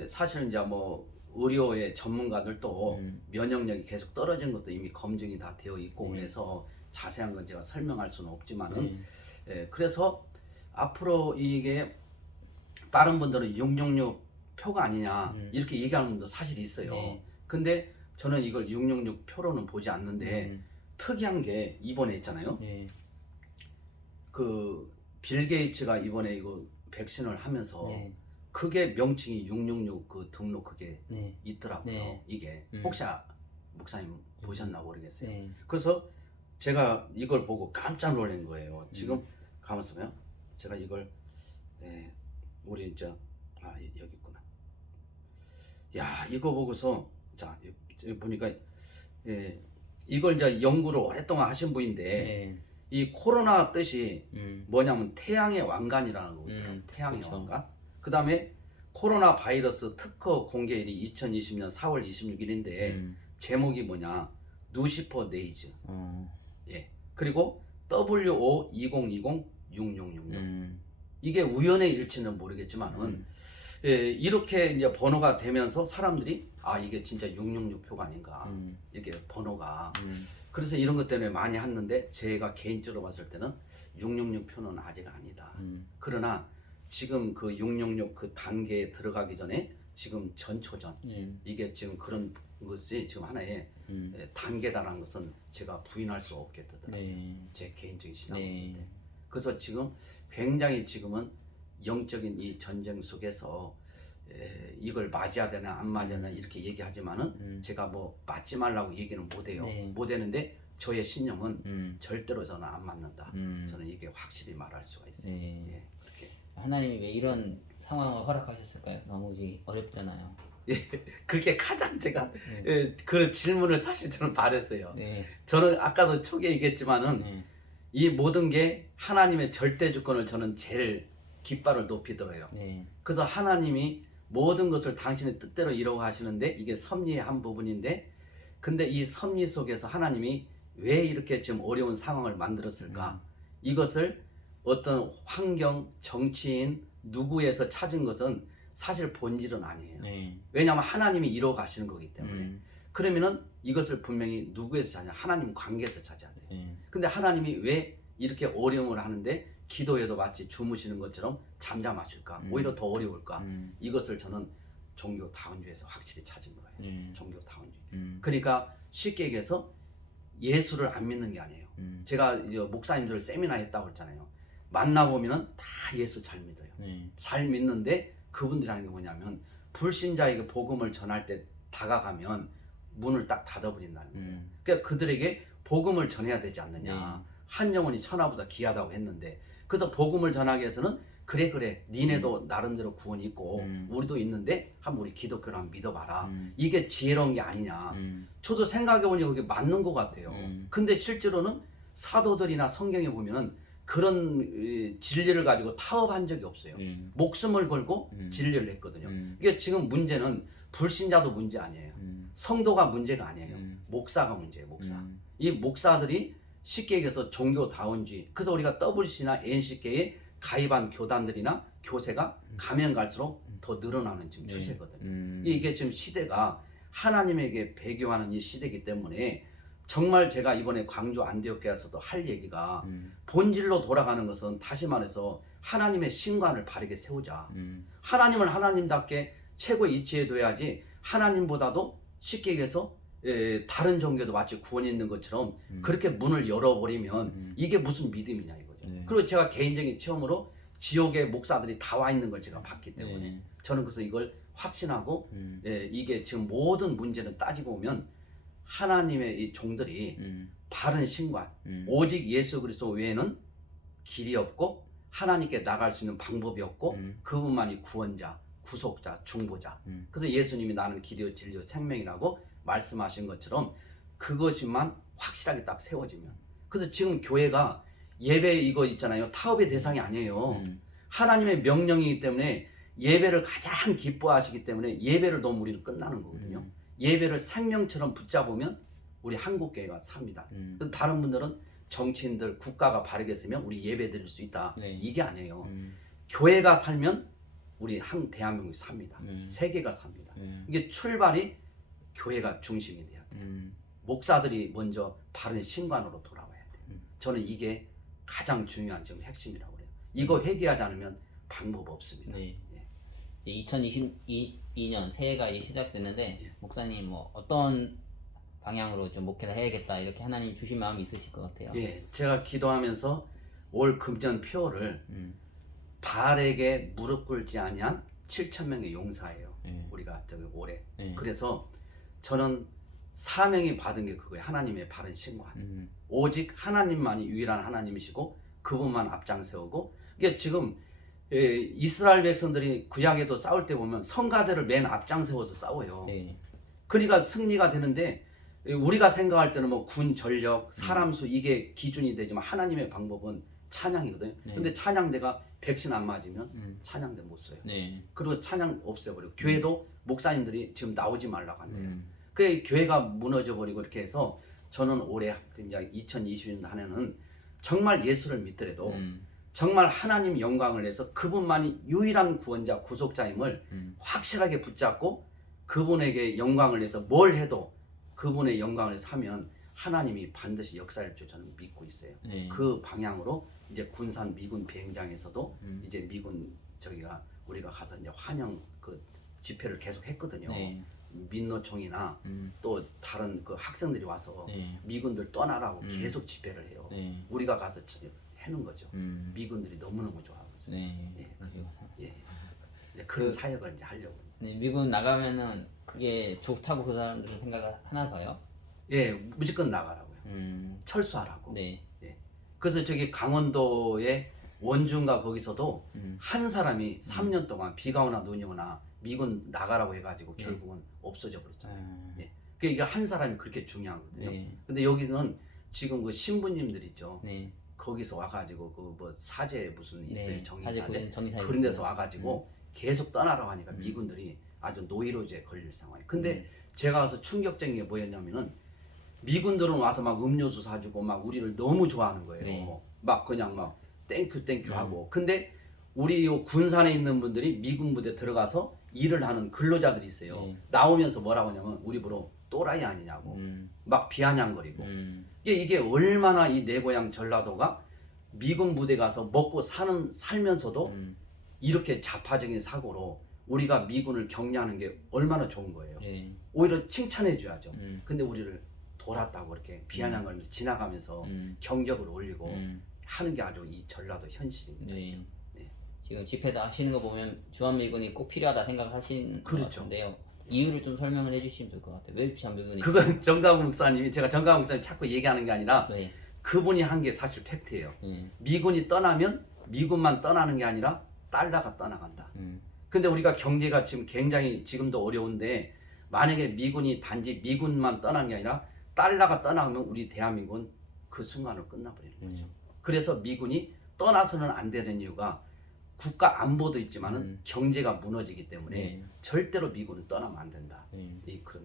사실 이제 뭐 의료의 전문가들도 면역력이 계속 떨어진 것도 이미 검증이 다 되어 있고 그래서 자세한 건 제가 설명할 수는 없지만은 그래서 앞으로 이게 다른 분들은 666 표가 아니냐 이렇게 얘기하는 분도 사실 있어요. 근데 저는 이걸 666 표로는 보지 않는데 특이한 게 이번에 있잖아요. 그 빌 게이츠가 이번에 이거 백신을 하면서 그게 명칭이 666 그 등록 그게 있더라고요. 이게 혹시 목사님 보셨나 모르겠어요. 그래서 제가 이걸 보고 깜짝 놀란 거예요. 지금 가만있어 봐요. 제가 이걸 우리 이제 여기 있구나. 야 이거 보고서 자 여기 보니까 이걸 이제 연구를 오랫동안 하신 분인데 이 코로나 뜻이 뭐냐면 태양의 왕관이라는 거거든요. 태양의 왕관. 그 다음에 코로나 바이러스 특허 공개일이 2020년 4월 26일인데 제목이 뭐냐 누시퍼 네이즈. 그리고 WO 2020 6666. 이게 우연의 일치는 모르겠지만은 이렇게 이제 번호가 되면서 사람들이 이게 진짜 666 표가 아닌가 이렇게 번호가 그래서 이런 것 때문에 많이 했는데 제가 개인적으로 봤을 때는 666 표는 아직 아니다. 그러나 지금 그 666 그 단계에 들어가기 전에 지금 전초전 이게 지금 그런 것이 지금 하나의 단계다라는 것은 제가 부인할 수 없게 되더라고요. 제 개인적인 신앙인데 그래서 지금 굉장히 지금은 영적인 이 전쟁 속에서 이걸 맞아야 되나 안 맞아야 되나 이렇게 얘기하지만은 제가 뭐 맞지 말라고 얘기는 못해요. 못하는데 저의 신념은 절대로 저는 안 맞는다. 저는 이게 확실히 말할 수가 있어요. 그렇게. 하나님이 왜 이런 상황을 허락하셨을까요? 너무 어렵잖아요. 그게 가장 제가 그 질문을 사실 저는 받았어요. 저는 아까도 초기에 얘기했지만은 이 모든 게 하나님의 절대 주권을 저는 제일 깃발을 높이 들어요. 그래서 하나님이 모든 것을 당신의 뜻대로 이루어 하시는데 이게 섭리의 한 부분인데 근데 이 섭리 속에서 하나님이 왜 이렇게 지금 어려운 상황을 만들었을까? 이것을 어떤 환경, 정치인, 누구에서 찾은 것은 사실 본질은 아니에요. 네. 왜냐하면 하나님이 이루어 가시는 거기 때문에. 그러면은 이것을 분명히 누구에서 찾냐? 하나님 관계에서 찾아야 돼요. 네. 근데 하나님이 왜 이렇게 어려움을 하는데 기도에도 마치 주무시는 것처럼 잠잠하실까? 오히려 더 어려울까? 이것을 저는 종교다운주의에서 확실히 찾은 거예요. 종교다운주의. 그러니까 쉽게 얘기해서 예수를 안 믿는 게 아니에요. 제가 이제 목사님들 세미나 했다고 했잖아요. 만나보면은 다 예수 잘 믿어요. 잘 믿는데 그분들이 하는 게 뭐냐면 불신자에게 복음을 전할 때 다가가면 문을 딱 닫아버린다는 거예요. 그러니까 그들에게 복음을 전해야 되지 않느냐. 한 영혼이 천하보다 귀하다고 했는데 그래서 복음을 전하기 위해서는 그래 니네도 나름대로 구원이 있고 우리도 있는데 한번 우리 기독교를 한번 믿어봐라. 이게 지혜로운 게 아니냐. 저도 생각해보니 그게 맞는 것 같아요. 근데 실제로는 사도들이나 성경에 보면은 그런 진리를 가지고 타협한 적이 없어요. 목숨을 걸고 진리를 했거든요. 이게 지금 문제는 불신자도 문제 아니에요. 성도가 문제가 아니에요. 목사가 문제예요. 목사. 이 목사들이 쉽게 얘기해서 종교다운주의. 그래서 우리가 WC나 NCK에 가입한 교단들이나 교세가 가면 갈수록 더 늘어나는 지금 추세거든요. 이게 지금 시대가 하나님에게 배교하는 이 시대이기 때문에 정말 제가 이번에 광주 안디옥교회에서도 할 얘기가 본질로 돌아가는 것은 다시 말해서 하나님의 신관을 바르게 세우자. 하나님을 하나님답게 최고의 위치에 둬야지 하나님보다도 쉽게 얘기해서 다른 종교도 마치 구원이 있는 것처럼 그렇게 문을 열어버리면 이게 무슨 믿음이냐 이거죠. 그리고 제가 개인적인 체험으로 지옥의 목사들이 다 와 있는 걸 제가 봤기 때문에 저는 그래서 이걸 확신하고 이게 지금 모든 문제는 따지고 보면 하나님의 이 종들이 바른 신관 오직 예수 그리스도 외에는 길이 없고 하나님께 나갈 수 있는 방법이 없고 그분만이 구원자 구속자 중보자 그래서 예수님이 나는 길이요 진리요 생명이라고 말씀하신 것처럼 그것이만 확실하게 딱 세워지면 그래서 지금 교회가 예배 이거 있잖아요. 타협의 대상이 아니에요. 하나님의 명령이기 때문에 예배를 가장 기뻐하시기 때문에 예배를 너무 우리는 끝나는 거거든요. 예배를 생명처럼 붙잡으면 우리 한국교회가 삽니다. 그래서 다른 분들은 정치인들 국가가 바르게 쓰면 우리 예배 드릴 수 있다. 이게 아니에요. 교회가 살면 우리 대한민국이 삽니다. 세계가 삽니다. 이게 출발이 교회가 중심이 돼야 돼요. 목사들이 먼저 바른 신관으로 돌아와야 돼요. 저는 이게 가장 중요한 지금 핵심이라고 그래요. 이거 회개하지 않으면 방법 없습니다. 네. 이제 2022년 새해가 이제 시작됐는데 목사님 뭐 어떤 방향으로 좀 목회를 해야겠다 이렇게 하나님 주신 마음이 있으실 것 같아요. 예, 제가 기도하면서 올 금년 표를 바알에게 무릎 꿇지 아니한 7,000명의 용사예요. 우리가 저기 올해. 그래서 저는 사명이 받은 게 그거예요. 하나님의 바른 신관. 오직 하나님만이 유일한 하나님이시고 그분만 앞장 세우고 이게 지금 이스라엘 백성들이 구약에도 싸울 때 보면 성가대를 맨 앞장 세워서 싸워요. 그러니까 승리가 되는데 우리가 생각할 때는 뭐 군 전력, 사람 수 이게 기준이 되지만 하나님의 방법은 찬양이거든요. 근데 찬양대가 백신 안 맞으면 찬양대 못 써요. 그리고 찬양 없애버리고 교회도 목사님들이 지금 나오지 말라고 한대요. 그래 교회가 무너져 버리고 이렇게 해서 저는 올해 그냥 2020년 한 해는 정말 예수를 믿더라도 정말 하나님 영광을 내서 그분만이 유일한 구원자 구속자임을 확실하게 붙잡고 그분에게 영광을 내서 뭘 해도 그분의 영광을 내서 하면 하나님이 반드시 역사할 줄 저는 믿고 있어요. 그 방향으로 이제 군산 미군 비행장에서도 이제 미군 저기가 우리가 가서 이제 환영 그 집회를 계속 했거든요. 민노총이나 또 다른 그 학생들이 와서 미군들 떠나라고 계속 집회를 해요. 우리가 가서 해는 거죠. 미군들이 너무너무 좋아하고 있어요. 이제 그런 사역을 이제 하려고. 미군 나가면은 그게 좋다고 그 사람들은 생각을 하나 봐요. 무조건 나가라고요. 철수하라고. 그래서 저기 강원도의 원주인가 거기서도 한 사람이 3년 동안 비가 오나 눈이 오나 미군 나가라고 해가지고 결국은 없어져 버렸잖아요. 그러니까 이게 한 사람이 그렇게 중요하거든요. 근데 여기서는 지금 그 신부님들 있죠. 거기서 와가지고 그 뭐 사제 무슨 있어요. 정의사제 그런 데서 와가지고 계속 떠나라고 하니까 미군들이 아주 노이로제에 걸릴 상황이에요. 근데 제가 와서 충격적인 게 뭐였냐면은 미군들은 와서 막 음료수 사주고 막 우리를 너무 좋아하는 거예요. 네. 막 그냥 막 땡큐 하고. 근데 우리 요 군산에 있는 분들이 미군 부대 들어가서 일을 하는 근로자들이 있어요. 네. 나오면서 뭐라고 하냐면 우리 보러 또라이 아니냐고 막 비아냥거리고. 이게 얼마나 이 내 고향 전라도가 미군 부대 가서 먹고 살면서도 이렇게 자파적인 사고로 우리가 미군을 격려하는 게 얼마나 좋은 거예요. 네. 오히려 칭찬해 줘야죠. 근데 우리를 돌았다고 이렇게 비아냥거리면서 지나가면서 경적을 올리고 하는 게 아주 이 전라도 현실입니다. 네. 네. 지금 집회다 하시는 거 보면 주한미군이 꼭 필요하다 생각을 하시는 것 그렇죠. 같은데요. 이유를 좀 설명을 해주시면 좋을 것 같아요. 왜 주한미군이? 그건 정가훈 목사님이 제가 정가훈 목사님 자꾸 얘기하는 게 아니라 네. 그분이 한 게 사실 팩트예요. 미군이 떠나면 미군만 떠나는 게 아니라 달러가 떠나간다. 근데 우리가 경제가 지금 굉장히 지금도 어려운데 만약에 미군이 단지 미군만 떠나는 게 아니라 달러가 떠나면 우리 대한민국은 그 순간으로 끝나버리는 거죠. 그래서 미군이 떠나서는 안 되는 이유가 국가 안보도 있지만은 경제가 무너지기 때문에 네. 절대로 미군은 떠나면 안 된다. 이 그런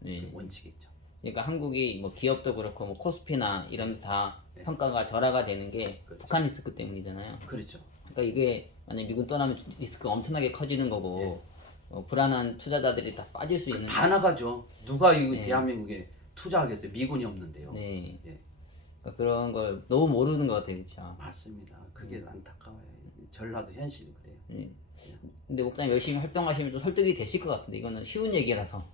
네. 그 원칙이 있죠. 그러니까 한국이 뭐 기업도 그렇고 뭐 코스피나 이런 다 평가가 절하가 되는 게 그렇죠. 북한 리스크 때문이잖아요. 그렇죠. 그러니까 이게 만약 미군 떠나면 리스크가 엄청나게 커지는 거고 불안한 투자자들이 다 빠질 수 있는. 다 나가죠. 누가 이 대한민국에 투자하겠어요? 미군이 없는데요. 네. 예. 그러니까 그런 걸 너무 모르는 것 같아요, 그렇죠? 맞습니다. 그게 안타까워요. 전라도 현실이 그래요. 네. 근데 목사님 열심히 활동하시면 좀 설득이 되실 것 같은데 이거는 쉬운 얘기라서.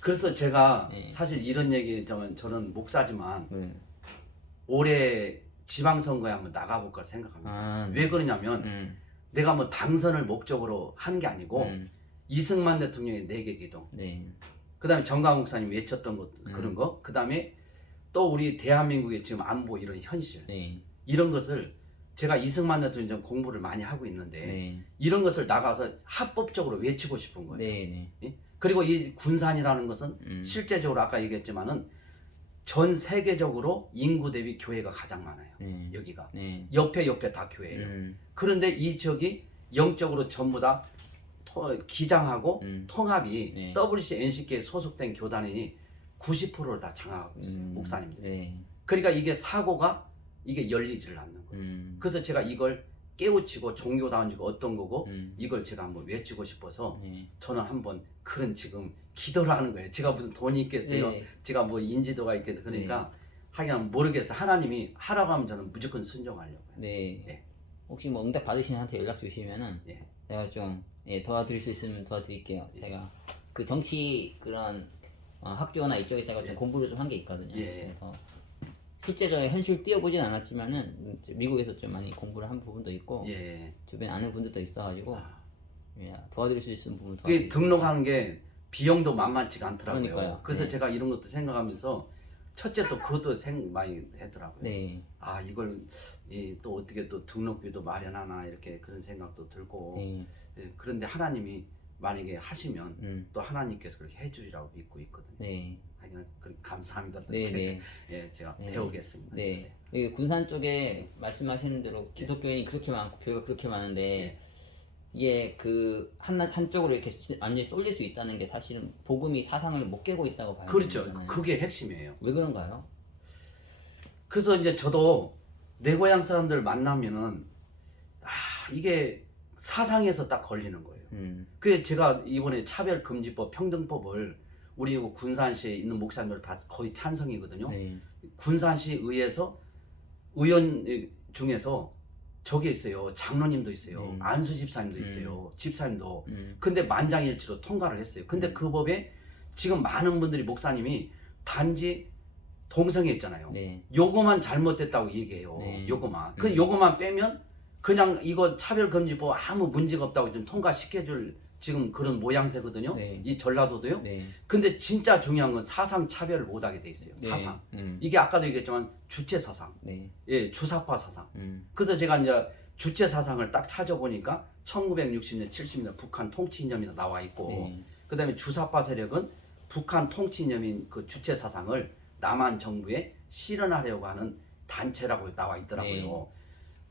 그래서 제가 사실 이런 얘기 저는 목사지만 올해 지방선거에 한번 나가볼까 생각합니다. 아, 왜 그러냐면 내가 뭐 당선을 목적으로 한 게 아니고 이승만 대통령의 4개 기도, 네. 그 다음에 정강 목사님 외쳤던 것 그런 거, 그 다음에 또 우리 대한민국의 지금 안보 이런 현실 네. 이런 것을 제가 이승만 대통령 좀 공부를 많이 하고 있는데 네. 이런 것을 나가서 합법적으로 외치고 싶은 거예요. 네. 예? 그리고 이 군산이라는 것은 실제적으로 아까 얘기했지만은 전 세계적으로 인구 대비 교회가 가장 많아요. 여기가 네. 옆에 다 교회예요. 그런데 이 지역이 영적으로 전부 다 기장하고 통합이 WC NCK에 소속된 교단이 90%를 다 장악하고 있어요. 목사님들. 네. 그러니까 이게 사고가 이게 열리지를 않는 거예요. 그래서 제가 이걸 깨우치고 종교다운지가 어떤 거고 이걸 제가 한번 외치고 싶어서 저는 한번 그런 지금 기도를 하는 거예요. 제가 무슨 돈이 있겠어요? 제가 뭐 인지도가 있겠어요? 그러니까 하긴 모르겠어요. 하나님이 하라고 하면 저는 무조건 순종하려고요. 네. 혹시 뭐 응답 받으신 한테 연락 주시면은 제가 좀 도와드릴 수 있으면 도와드릴게요. 제가 그 정치 그런 학교나 이쪽에다가 좀 공부를 좀 한 게 있거든요. 그래서 실제적인 현실 뛰어보진 않았지만은 미국에서 좀 많이 공부를 한 부분도 있고 주변에 아는 분들도 있어가지고 도와드릴 수 있는 부분 그게 등록하는 게 비용도 만만치가 않더라고요. 그러니까요. 그래서 제가 이런 것도 생각하면서 첫째 또 그것도 많이 했더라고요. 아 이걸 또 어떻게 또 등록비도 마련하나 이렇게 그런 생각도 들고 그런데 하나님이 만약에 하시면 또 하나님께서 그렇게 해주리라고 믿고 있거든요. 하여간 감사합니다. 제가 배우겠습니다. 여기 군산 쪽에 말씀하시는 대로 기독교인이 그렇게 많고 교회가 그렇게 많은데 이게 그 한쪽으로 이렇게 완전히 쏠릴 수 있다는 게 사실은 복음이 사상을 못 깨고 있다고 봐요. 그렇죠. 그게 핵심이에요. 왜 그런가요? 그래서 이제 저도 내 고향 사람들 만나면은 이게 사상에서 딱 걸리는 거예요. 그래서 제가 이번에 차별금지법 평등법을 우리 군산시에 있는 목사님들 다 거의 찬성이거든요. 군산시 의회에서 의원 중에서 저기 있어요. 장로님도 있어요. 안수 집사님도 있어요. 집사님도. 근데 만장일치로 통과를 했어요. 근데 그 법에 지금 많은 분들이 목사님이 단지 동성애했잖아요. 요거만 잘못됐다고 얘기해요. 요거만. 그 요거만 빼면 그냥 이거 차별금지법 아무 문제가 없다고 좀 통과시켜줄 지금 그런 모양새거든요. 이 전라도도요. 근데 진짜 중요한 건 사상 차별을 못하게 돼 있어요. 사상. 이게 아까도 얘기했지만 주체 사상. 주사파 사상. 그래서 제가 이제 주체 사상을 딱 찾아보니까 1960년, 70년 북한 통치 이념이 나와 있고, 그다음에 주사파 세력은 북한 통치 이념인 그 주체 사상을 남한 정부에 실현하려고 하는 단체라고 나와 있더라고요.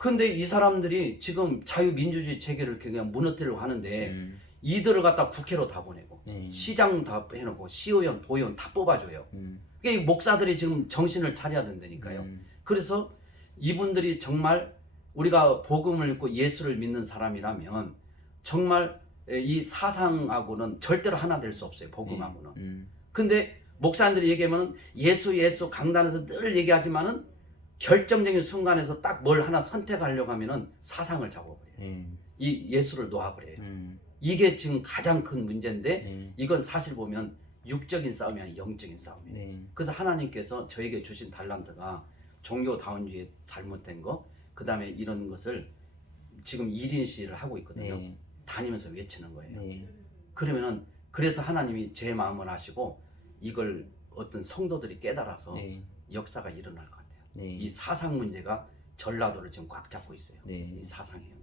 근데 이 사람들이 지금 자유민주주의 체계를 그냥 무너뜨리려고 하는데 이들을 갖다 국회로 다 보내고 시장 다 해놓고 시의원, 도의원 다 뽑아줘요. 그러니까 이 목사들이 지금 정신을 차려야 된다니까요. 그래서 이분들이 정말 우리가 복음을 믿고 예수를 믿는 사람이라면 정말 이 사상하고는 절대로 하나 될 수 없어요. 복음하고는. 근데 목사님들이 얘기하면 예수 강단에서 늘 얘기하지만은 결정적인 순간에서 딱 뭘 하나 선택하려고 하면은 사상을 잡아버려요. 이 예수를 놓아버려요. 이게 지금 가장 큰 문제인데 이건 사실 보면 육적인 싸움이 아니라 영적인 싸움이에요. 그래서 하나님께서 저에게 주신 달란트가 종교다운주의 잘못된 거, 그 다음에 이런 것을 지금 1인 시위를 하고 있거든요. 다니면서 외치는 거예요. 그러면은 그래서 하나님이 제 마음을 아시고 이걸 어떤 성도들이 깨달아서 역사가 일어날 것 같아요. 이 사상 문제가 전라도를 지금 꽉 잡고 있어요. 이 사상이요.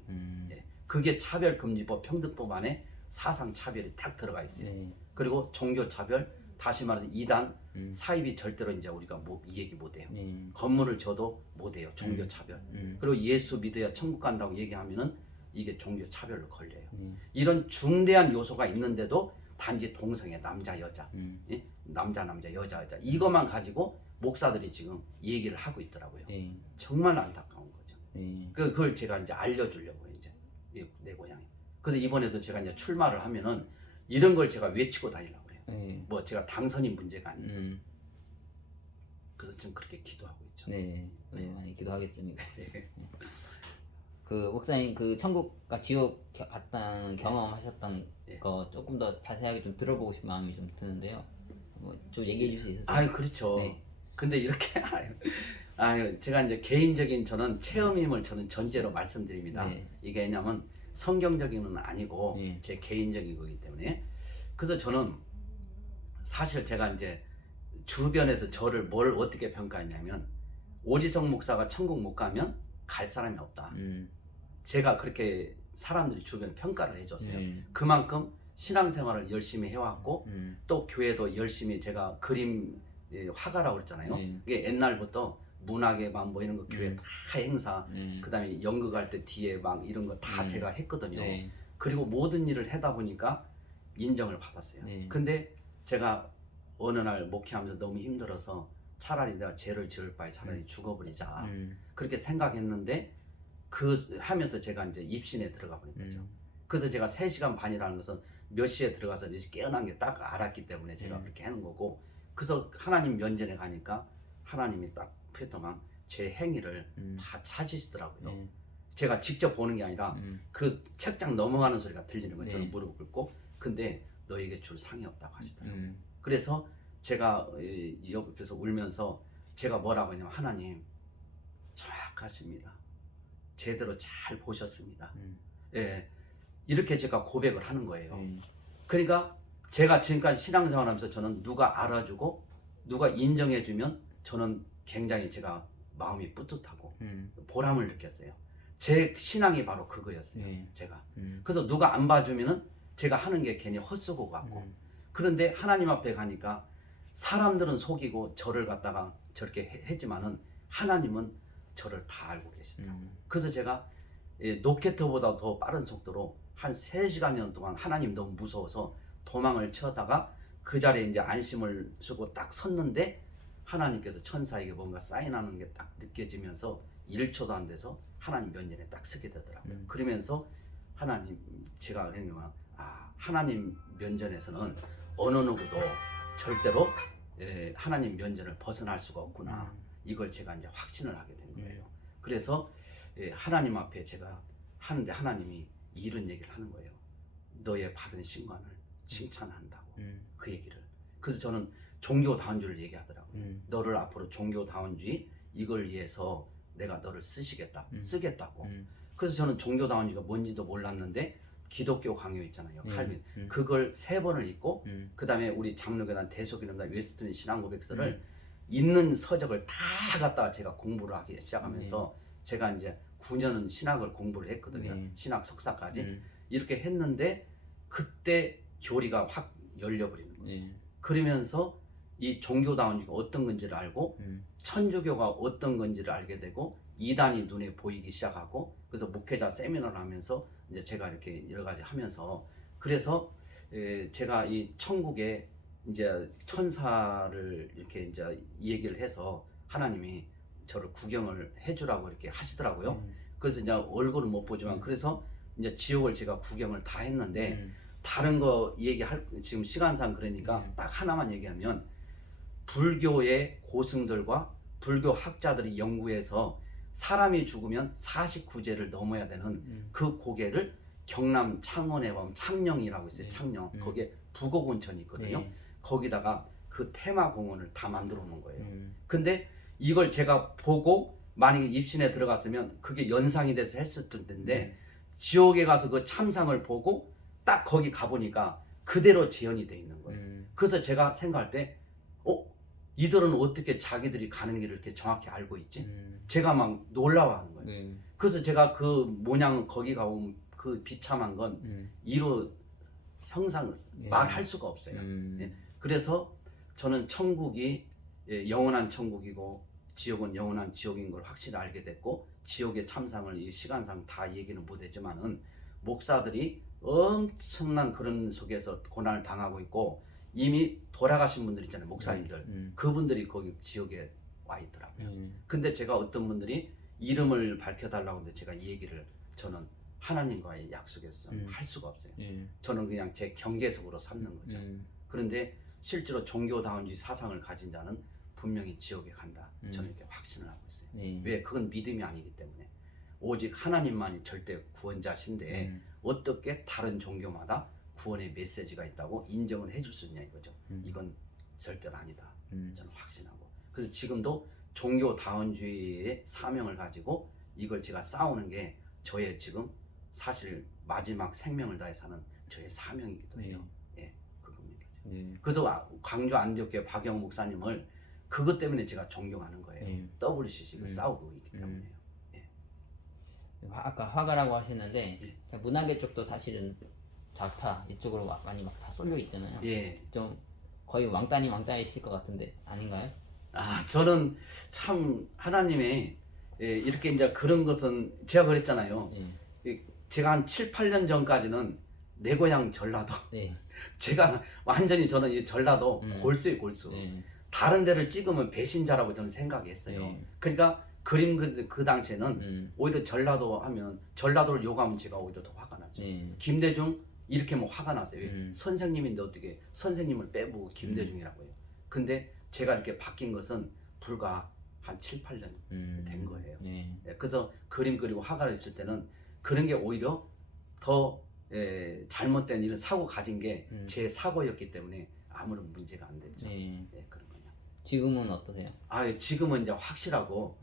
그게 차별금지법 평등법 안에 사상 차별이 딱 들어가 있어요. 그리고 종교 차별, 다시 말해서 이단 사입이 절대로 이제 우리가 이 얘기 못해요. 건물을 줘도 못해요. 종교 차별. 그리고 예수 믿어야 천국 간다고 얘기하면은 이게 종교 차별로 걸려요. 이런 중대한 요소가 있는데도 단지 동성애 남자 여자, 남자 여자 이것만 가지고 목사들이 지금 얘기를 하고 있더라고요. 정말 안타까운 거죠. 그걸 제가 이제 알려주려고 이제 내 고향에. 그래서 이번에도 제가 이제 출마를 하면은 이런 걸 제가 외치고 다니려고 그래요. 뭐 제가 당선인 문제가 아니고. 그래서 좀 그렇게 기도하고 있죠. 많이 기도하겠습니다. 그 목사님 그 천국과 지옥 갔던 경험하셨던 거 조금 더 자세하게 좀 들어보고 싶은 마음이 좀 드는데요. 뭐 좀 얘기해 주실 수 있으세요? 아유 그렇죠. 근데 이렇게 제가 이제 개인적인 저는 체험임을 저는 전제로 말씀드립니다. 이게 왜냐면 성경적인 건 아니고 제 개인적인 거기 때문에. 그래서 저는 사실 제가 이제 주변에서 저를 뭘 어떻게 평가했냐면 오지성 목사가 천국 못 가면 갈 사람이 없다. 제가 그렇게 사람들이 주변 평가를 해줬어요. 그만큼 신앙생활을 열심히 해왔고 또 교회도 열심히 제가 그림 화가라고 그랬잖아요. 이게 옛날부터 문학의 막 뭐 이런 거 교회 다 행사, 그 다음에 연극할 때 뒤에 막 이런 거 다 제가 했거든요. 그리고 모든 일을 하다 보니까 인정을 받았어요. 근데 제가 어느 날 목회하면서 너무 힘들어서 차라리 내가 죄를 지을 바에 차라리 죽어버리자 그렇게 생각했는데 그 하면서 제가 이제 입신에 들어가 버린 거죠. 그래서 제가 3시간 반이라는 것은 몇 시에 들어가서 이제 깨어난 게 딱 알았기 때문에 제가 그렇게 하는 거고, 그래서 하나님 면전에 가니까 하나님이 딱 표동한 제 행위를 다 찾으시더라고요. 제가 직접 보는 게 아니라 그 책장 넘어가는 소리가 들리는 거예요. 저는 무릎 꿇고. 근데 너에게 줄 상이 없다고 하시더라고요. 그래서 제가 옆에서 울면서 제가 뭐라고 했냐면 하나님 정확하십니다. 제대로 잘 보셨습니다. 이렇게 제가 고백을 하는 거예요. 그러니까 제가 지금까지 신앙생활하면서 저는 누가 알아주고 누가 인정해주면 저는 굉장히 제가 마음이 뿌듯하고 보람을 느꼈어요. 제 신앙이 바로 그거였어요. 제가. 그래서 누가 안 봐주면은 제가 하는 게 괜히 헛수고 같고. 그런데 하나님 앞에 가니까 사람들은 속이고 저를 갖다가 저렇게 했지만은 하나님은 저를 다 알고 계시더라고요. 그래서 제가 로켓보다 더 빠른 속도로 한 3시간여 동안 하나님 너무 무서워서 도망을 치다가 그 자리에 이제 안심을 쓰고 딱 섰는데 하나님께서 천사에게 뭔가 사인하는 게 딱 느껴지면서 1초도 안 돼서 하나님 면전에 딱 서게 되더라고요. 그러면서 하나님 제가 생각하면 하나님 면전에서는 어느 누구도 절대로 하나님 면전을 벗어날 수가 없구나. 이걸 제가 이제 확신을 하게 된 거예요. 그래서 하나님 앞에 제가 하는데 하나님이 이런 얘기를 하는 거예요. 너의 바른 신관을 칭찬한다고. 그 얘기를. 그래서 저는 종교다운주의를 얘기하더라고요. 너를 앞으로 종교다운주의 이걸 위해서 내가 너를 쓰겠다고. 그래서 저는 종교다운주의가 뭔지도 몰랐는데 기독교 강요 있잖아요. 칼빈. 그걸 3번을 읽고 그 다음에 우리 장로교단 대속이름단 웨스트민 신앙고백서를 있는 서적을 다 갖다가 제가 공부를 하기 시작하면서 제가 이제 9년은 신학을 공부를 했거든요. 신학 석사까지. 이렇게 했는데 그때 교리가 확 열려버리는 거예요. 그러면서 이 종교다운주의가 어떤 건지를 알고 천주교가 어떤 건지를 알게 되고 이단이 눈에 보이기 시작하고 그래서 목회자 세미나를 하면서 이제 제가 이렇게 여러 가지 하면서 그래서 제가 이 천국에 이제 천사를 이렇게 이제 얘기를 해서 하나님이 저를 구경을 해주라고 이렇게 하시더라고요. 그래서 이제 얼굴은 못 보지만 그래서 이제 지옥을 제가 구경을 다 했는데 다른 거 얘기할 지금 시간상 그러니까 딱 하나만 얘기하면 불교의 고승들과 불교 학자들이 연구해서 사람이 죽으면 49제를 넘어야 되는 그 고개를 경남 창원에 보면 창녕이라고 있어요. 창녕. 거기에 북옥온천이 있거든요. 거기다가 그 테마공원을 다 만들어 놓은 거예요. 근데 이걸 제가 보고 만약에 입신에 들어갔으면 그게 연상이 돼서 했을 텐데 지옥에 가서 그 참상을 보고 딱 거기 가보니까 그대로 재현이 돼 있는 거예요. 그래서 제가 생각할 때 이들은 어떻게 자기들이 가는 길을 이렇게 정확히 알고 있지? 제가 막 놀라워하는 거예요. 그래서 제가 그 모양 거기 가보면 그 비참한 건 이로 형상 말할 수가 없어요. 예. 그래서 저는 천국이 영원한 천국이고 지옥은 영원한 지옥인 걸 확실히 알게 됐고 지옥의 참상을 이 시간상 다 얘기는 못했지만은 목사들이 엄청난 그런 속에서 고난을 당하고 있고 이미 돌아가신 분들 있잖아요. 목사님들. 그분들이 거기 지옥에 와 있더라고요. 근데 제가 어떤 분들이 이름을 밝혀달라고 하는데 제가 이 얘기를 저는 하나님과의 약속에서 할 수가 없어요. 저는 그냥 제 경계석으로 삼는 거죠. 그런데 실제로 종교다운주의 사상을 가진 자는 분명히 지옥에 간다. 저는 이렇게 확신을 하고 있어요. 왜? 그건 믿음이 아니기 때문에. 오직 하나님만이 절대 구원자신데 어떻게 다른 종교마다 구원의 메시지가 있다고 인정을 해줄 수 있냐 이거죠. 이건 절대로 아니다. 저는 확신하고. 그래서 지금도 종교다운주의의 사명을 가지고 이걸 제가 싸우는 게 저의 지금 사실 마지막 생명을 다해 사는 저의 사명이기도 해요. 예, 그겁니다. 그래서 광주 안디옥교회 박영 목사님을 그것 때문에 제가 존경하는 거예요. WCC를 싸우고 있기 때문에요. 예. 아까 화가라고 하시는데 문화계 쪽도 사실은 좌타 이쪽으로 많이 막 다 쏠려 있잖아요. 예. 좀 거의 왕따이실 것 같은데 아닌가요? 저는 참 하나님의 이렇게 이제 그런 것은 제가 그랬잖아요. 제가 한 7, 8년 전까지는 내 고향 전라도. 제가 완전히 저는 이 전라도 골수의 골수. 다른 데를 찍으면 배신자라고 저는 생각했어요. 그러니까 그림 그 당시에는 오히려 전라도 하면 전라도를 욕하면 제가 오히려 더 화가 나죠. 김대중 이렇게 뭐 화가 났어요. 선생님인데 어떻게 선생님을 빼보고 김대중이라고 해요. 근데 제가 이렇게 바뀐 것은 불과 한 7, 8년 된 거예요. 그래서 그림 그리고 화가 있을 때는 그런 게 오히려 더 잘못된 이런 사고 가진 게 제 사고였기 때문에 아무런 문제가 안 됐죠. 그런 거요. 지금은 어떠세요? 지금은 이제 확실하고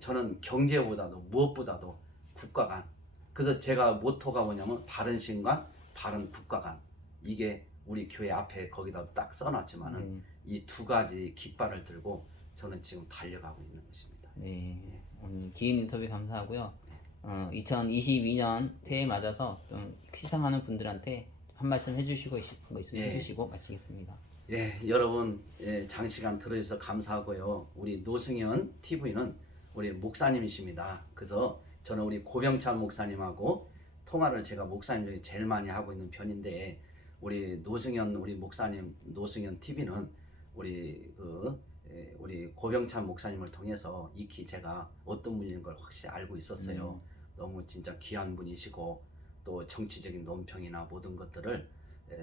저는 경제보다도 무엇보다도 국가 간. 그래서 제가 모토가 뭐냐면 바른 신관, 바른 국가 간. 이게 우리 교회 앞에 거기다 딱 써놨지만은 이 두 가지 깃발을 들고 저는 지금 달려가고 있는 것입니다. 오늘 긴 인터뷰 감사하고요. 2022년 새해 맞아서 좀 시청하는 분들한테 한 말씀 해주시고 싶은 거 있으면 해주시고 마치겠습니다. 여러분 장시간 들어주셔서 감사하고요. 우리 노승현 TV는 우리 목사님이십니다. 그래서 저는 우리 고병찬 목사님하고 통화를 제가 목사님 중에 제일 많이 하고 있는 편인데 우리 노승현 우리 목사님 노승현 TV는 우리 고병찬 목사님을 통해서 익히 제가 어떤 분인 걸 확실히 알고 있었어요. 너무 진짜 귀한 분이시고 또 정치적인 논평이나 모든 것들을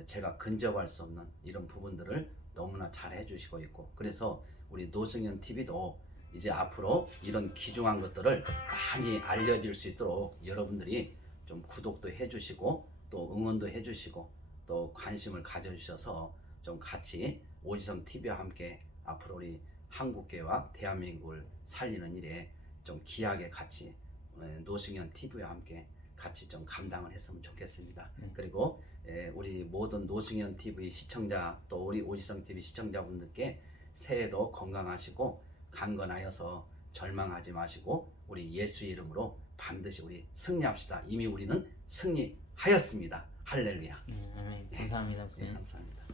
제가 근접할 수 없는 이런 부분들을 너무나 잘 해주시고 있고 그래서 우리 노승현 TV도 이제 앞으로 이런 귀중한 것들을 많이 알려질 수 있도록 여러분들이 좀 구독도 해주시고 또 응원도 해주시고 또 관심을 가져주셔서 좀 같이 오지성 TV와 함께 앞으로 우리 한국계와 대한민국을 살리는 일에 좀 귀하게 같이 노승현 TV와 함께 같이 좀 감당을 했으면 좋겠습니다. 그리고 우리 모든 노승현 TV 시청자 또 우리 오지성 TV 시청자분들께 새해도 건강하시고 강건하여서 절망하지 마시고 우리 예수 이름으로 반드시 우리 승리합시다. 이미 우리는 승리하였습니다. 할렐루야. 감사합니다. 감사합니다.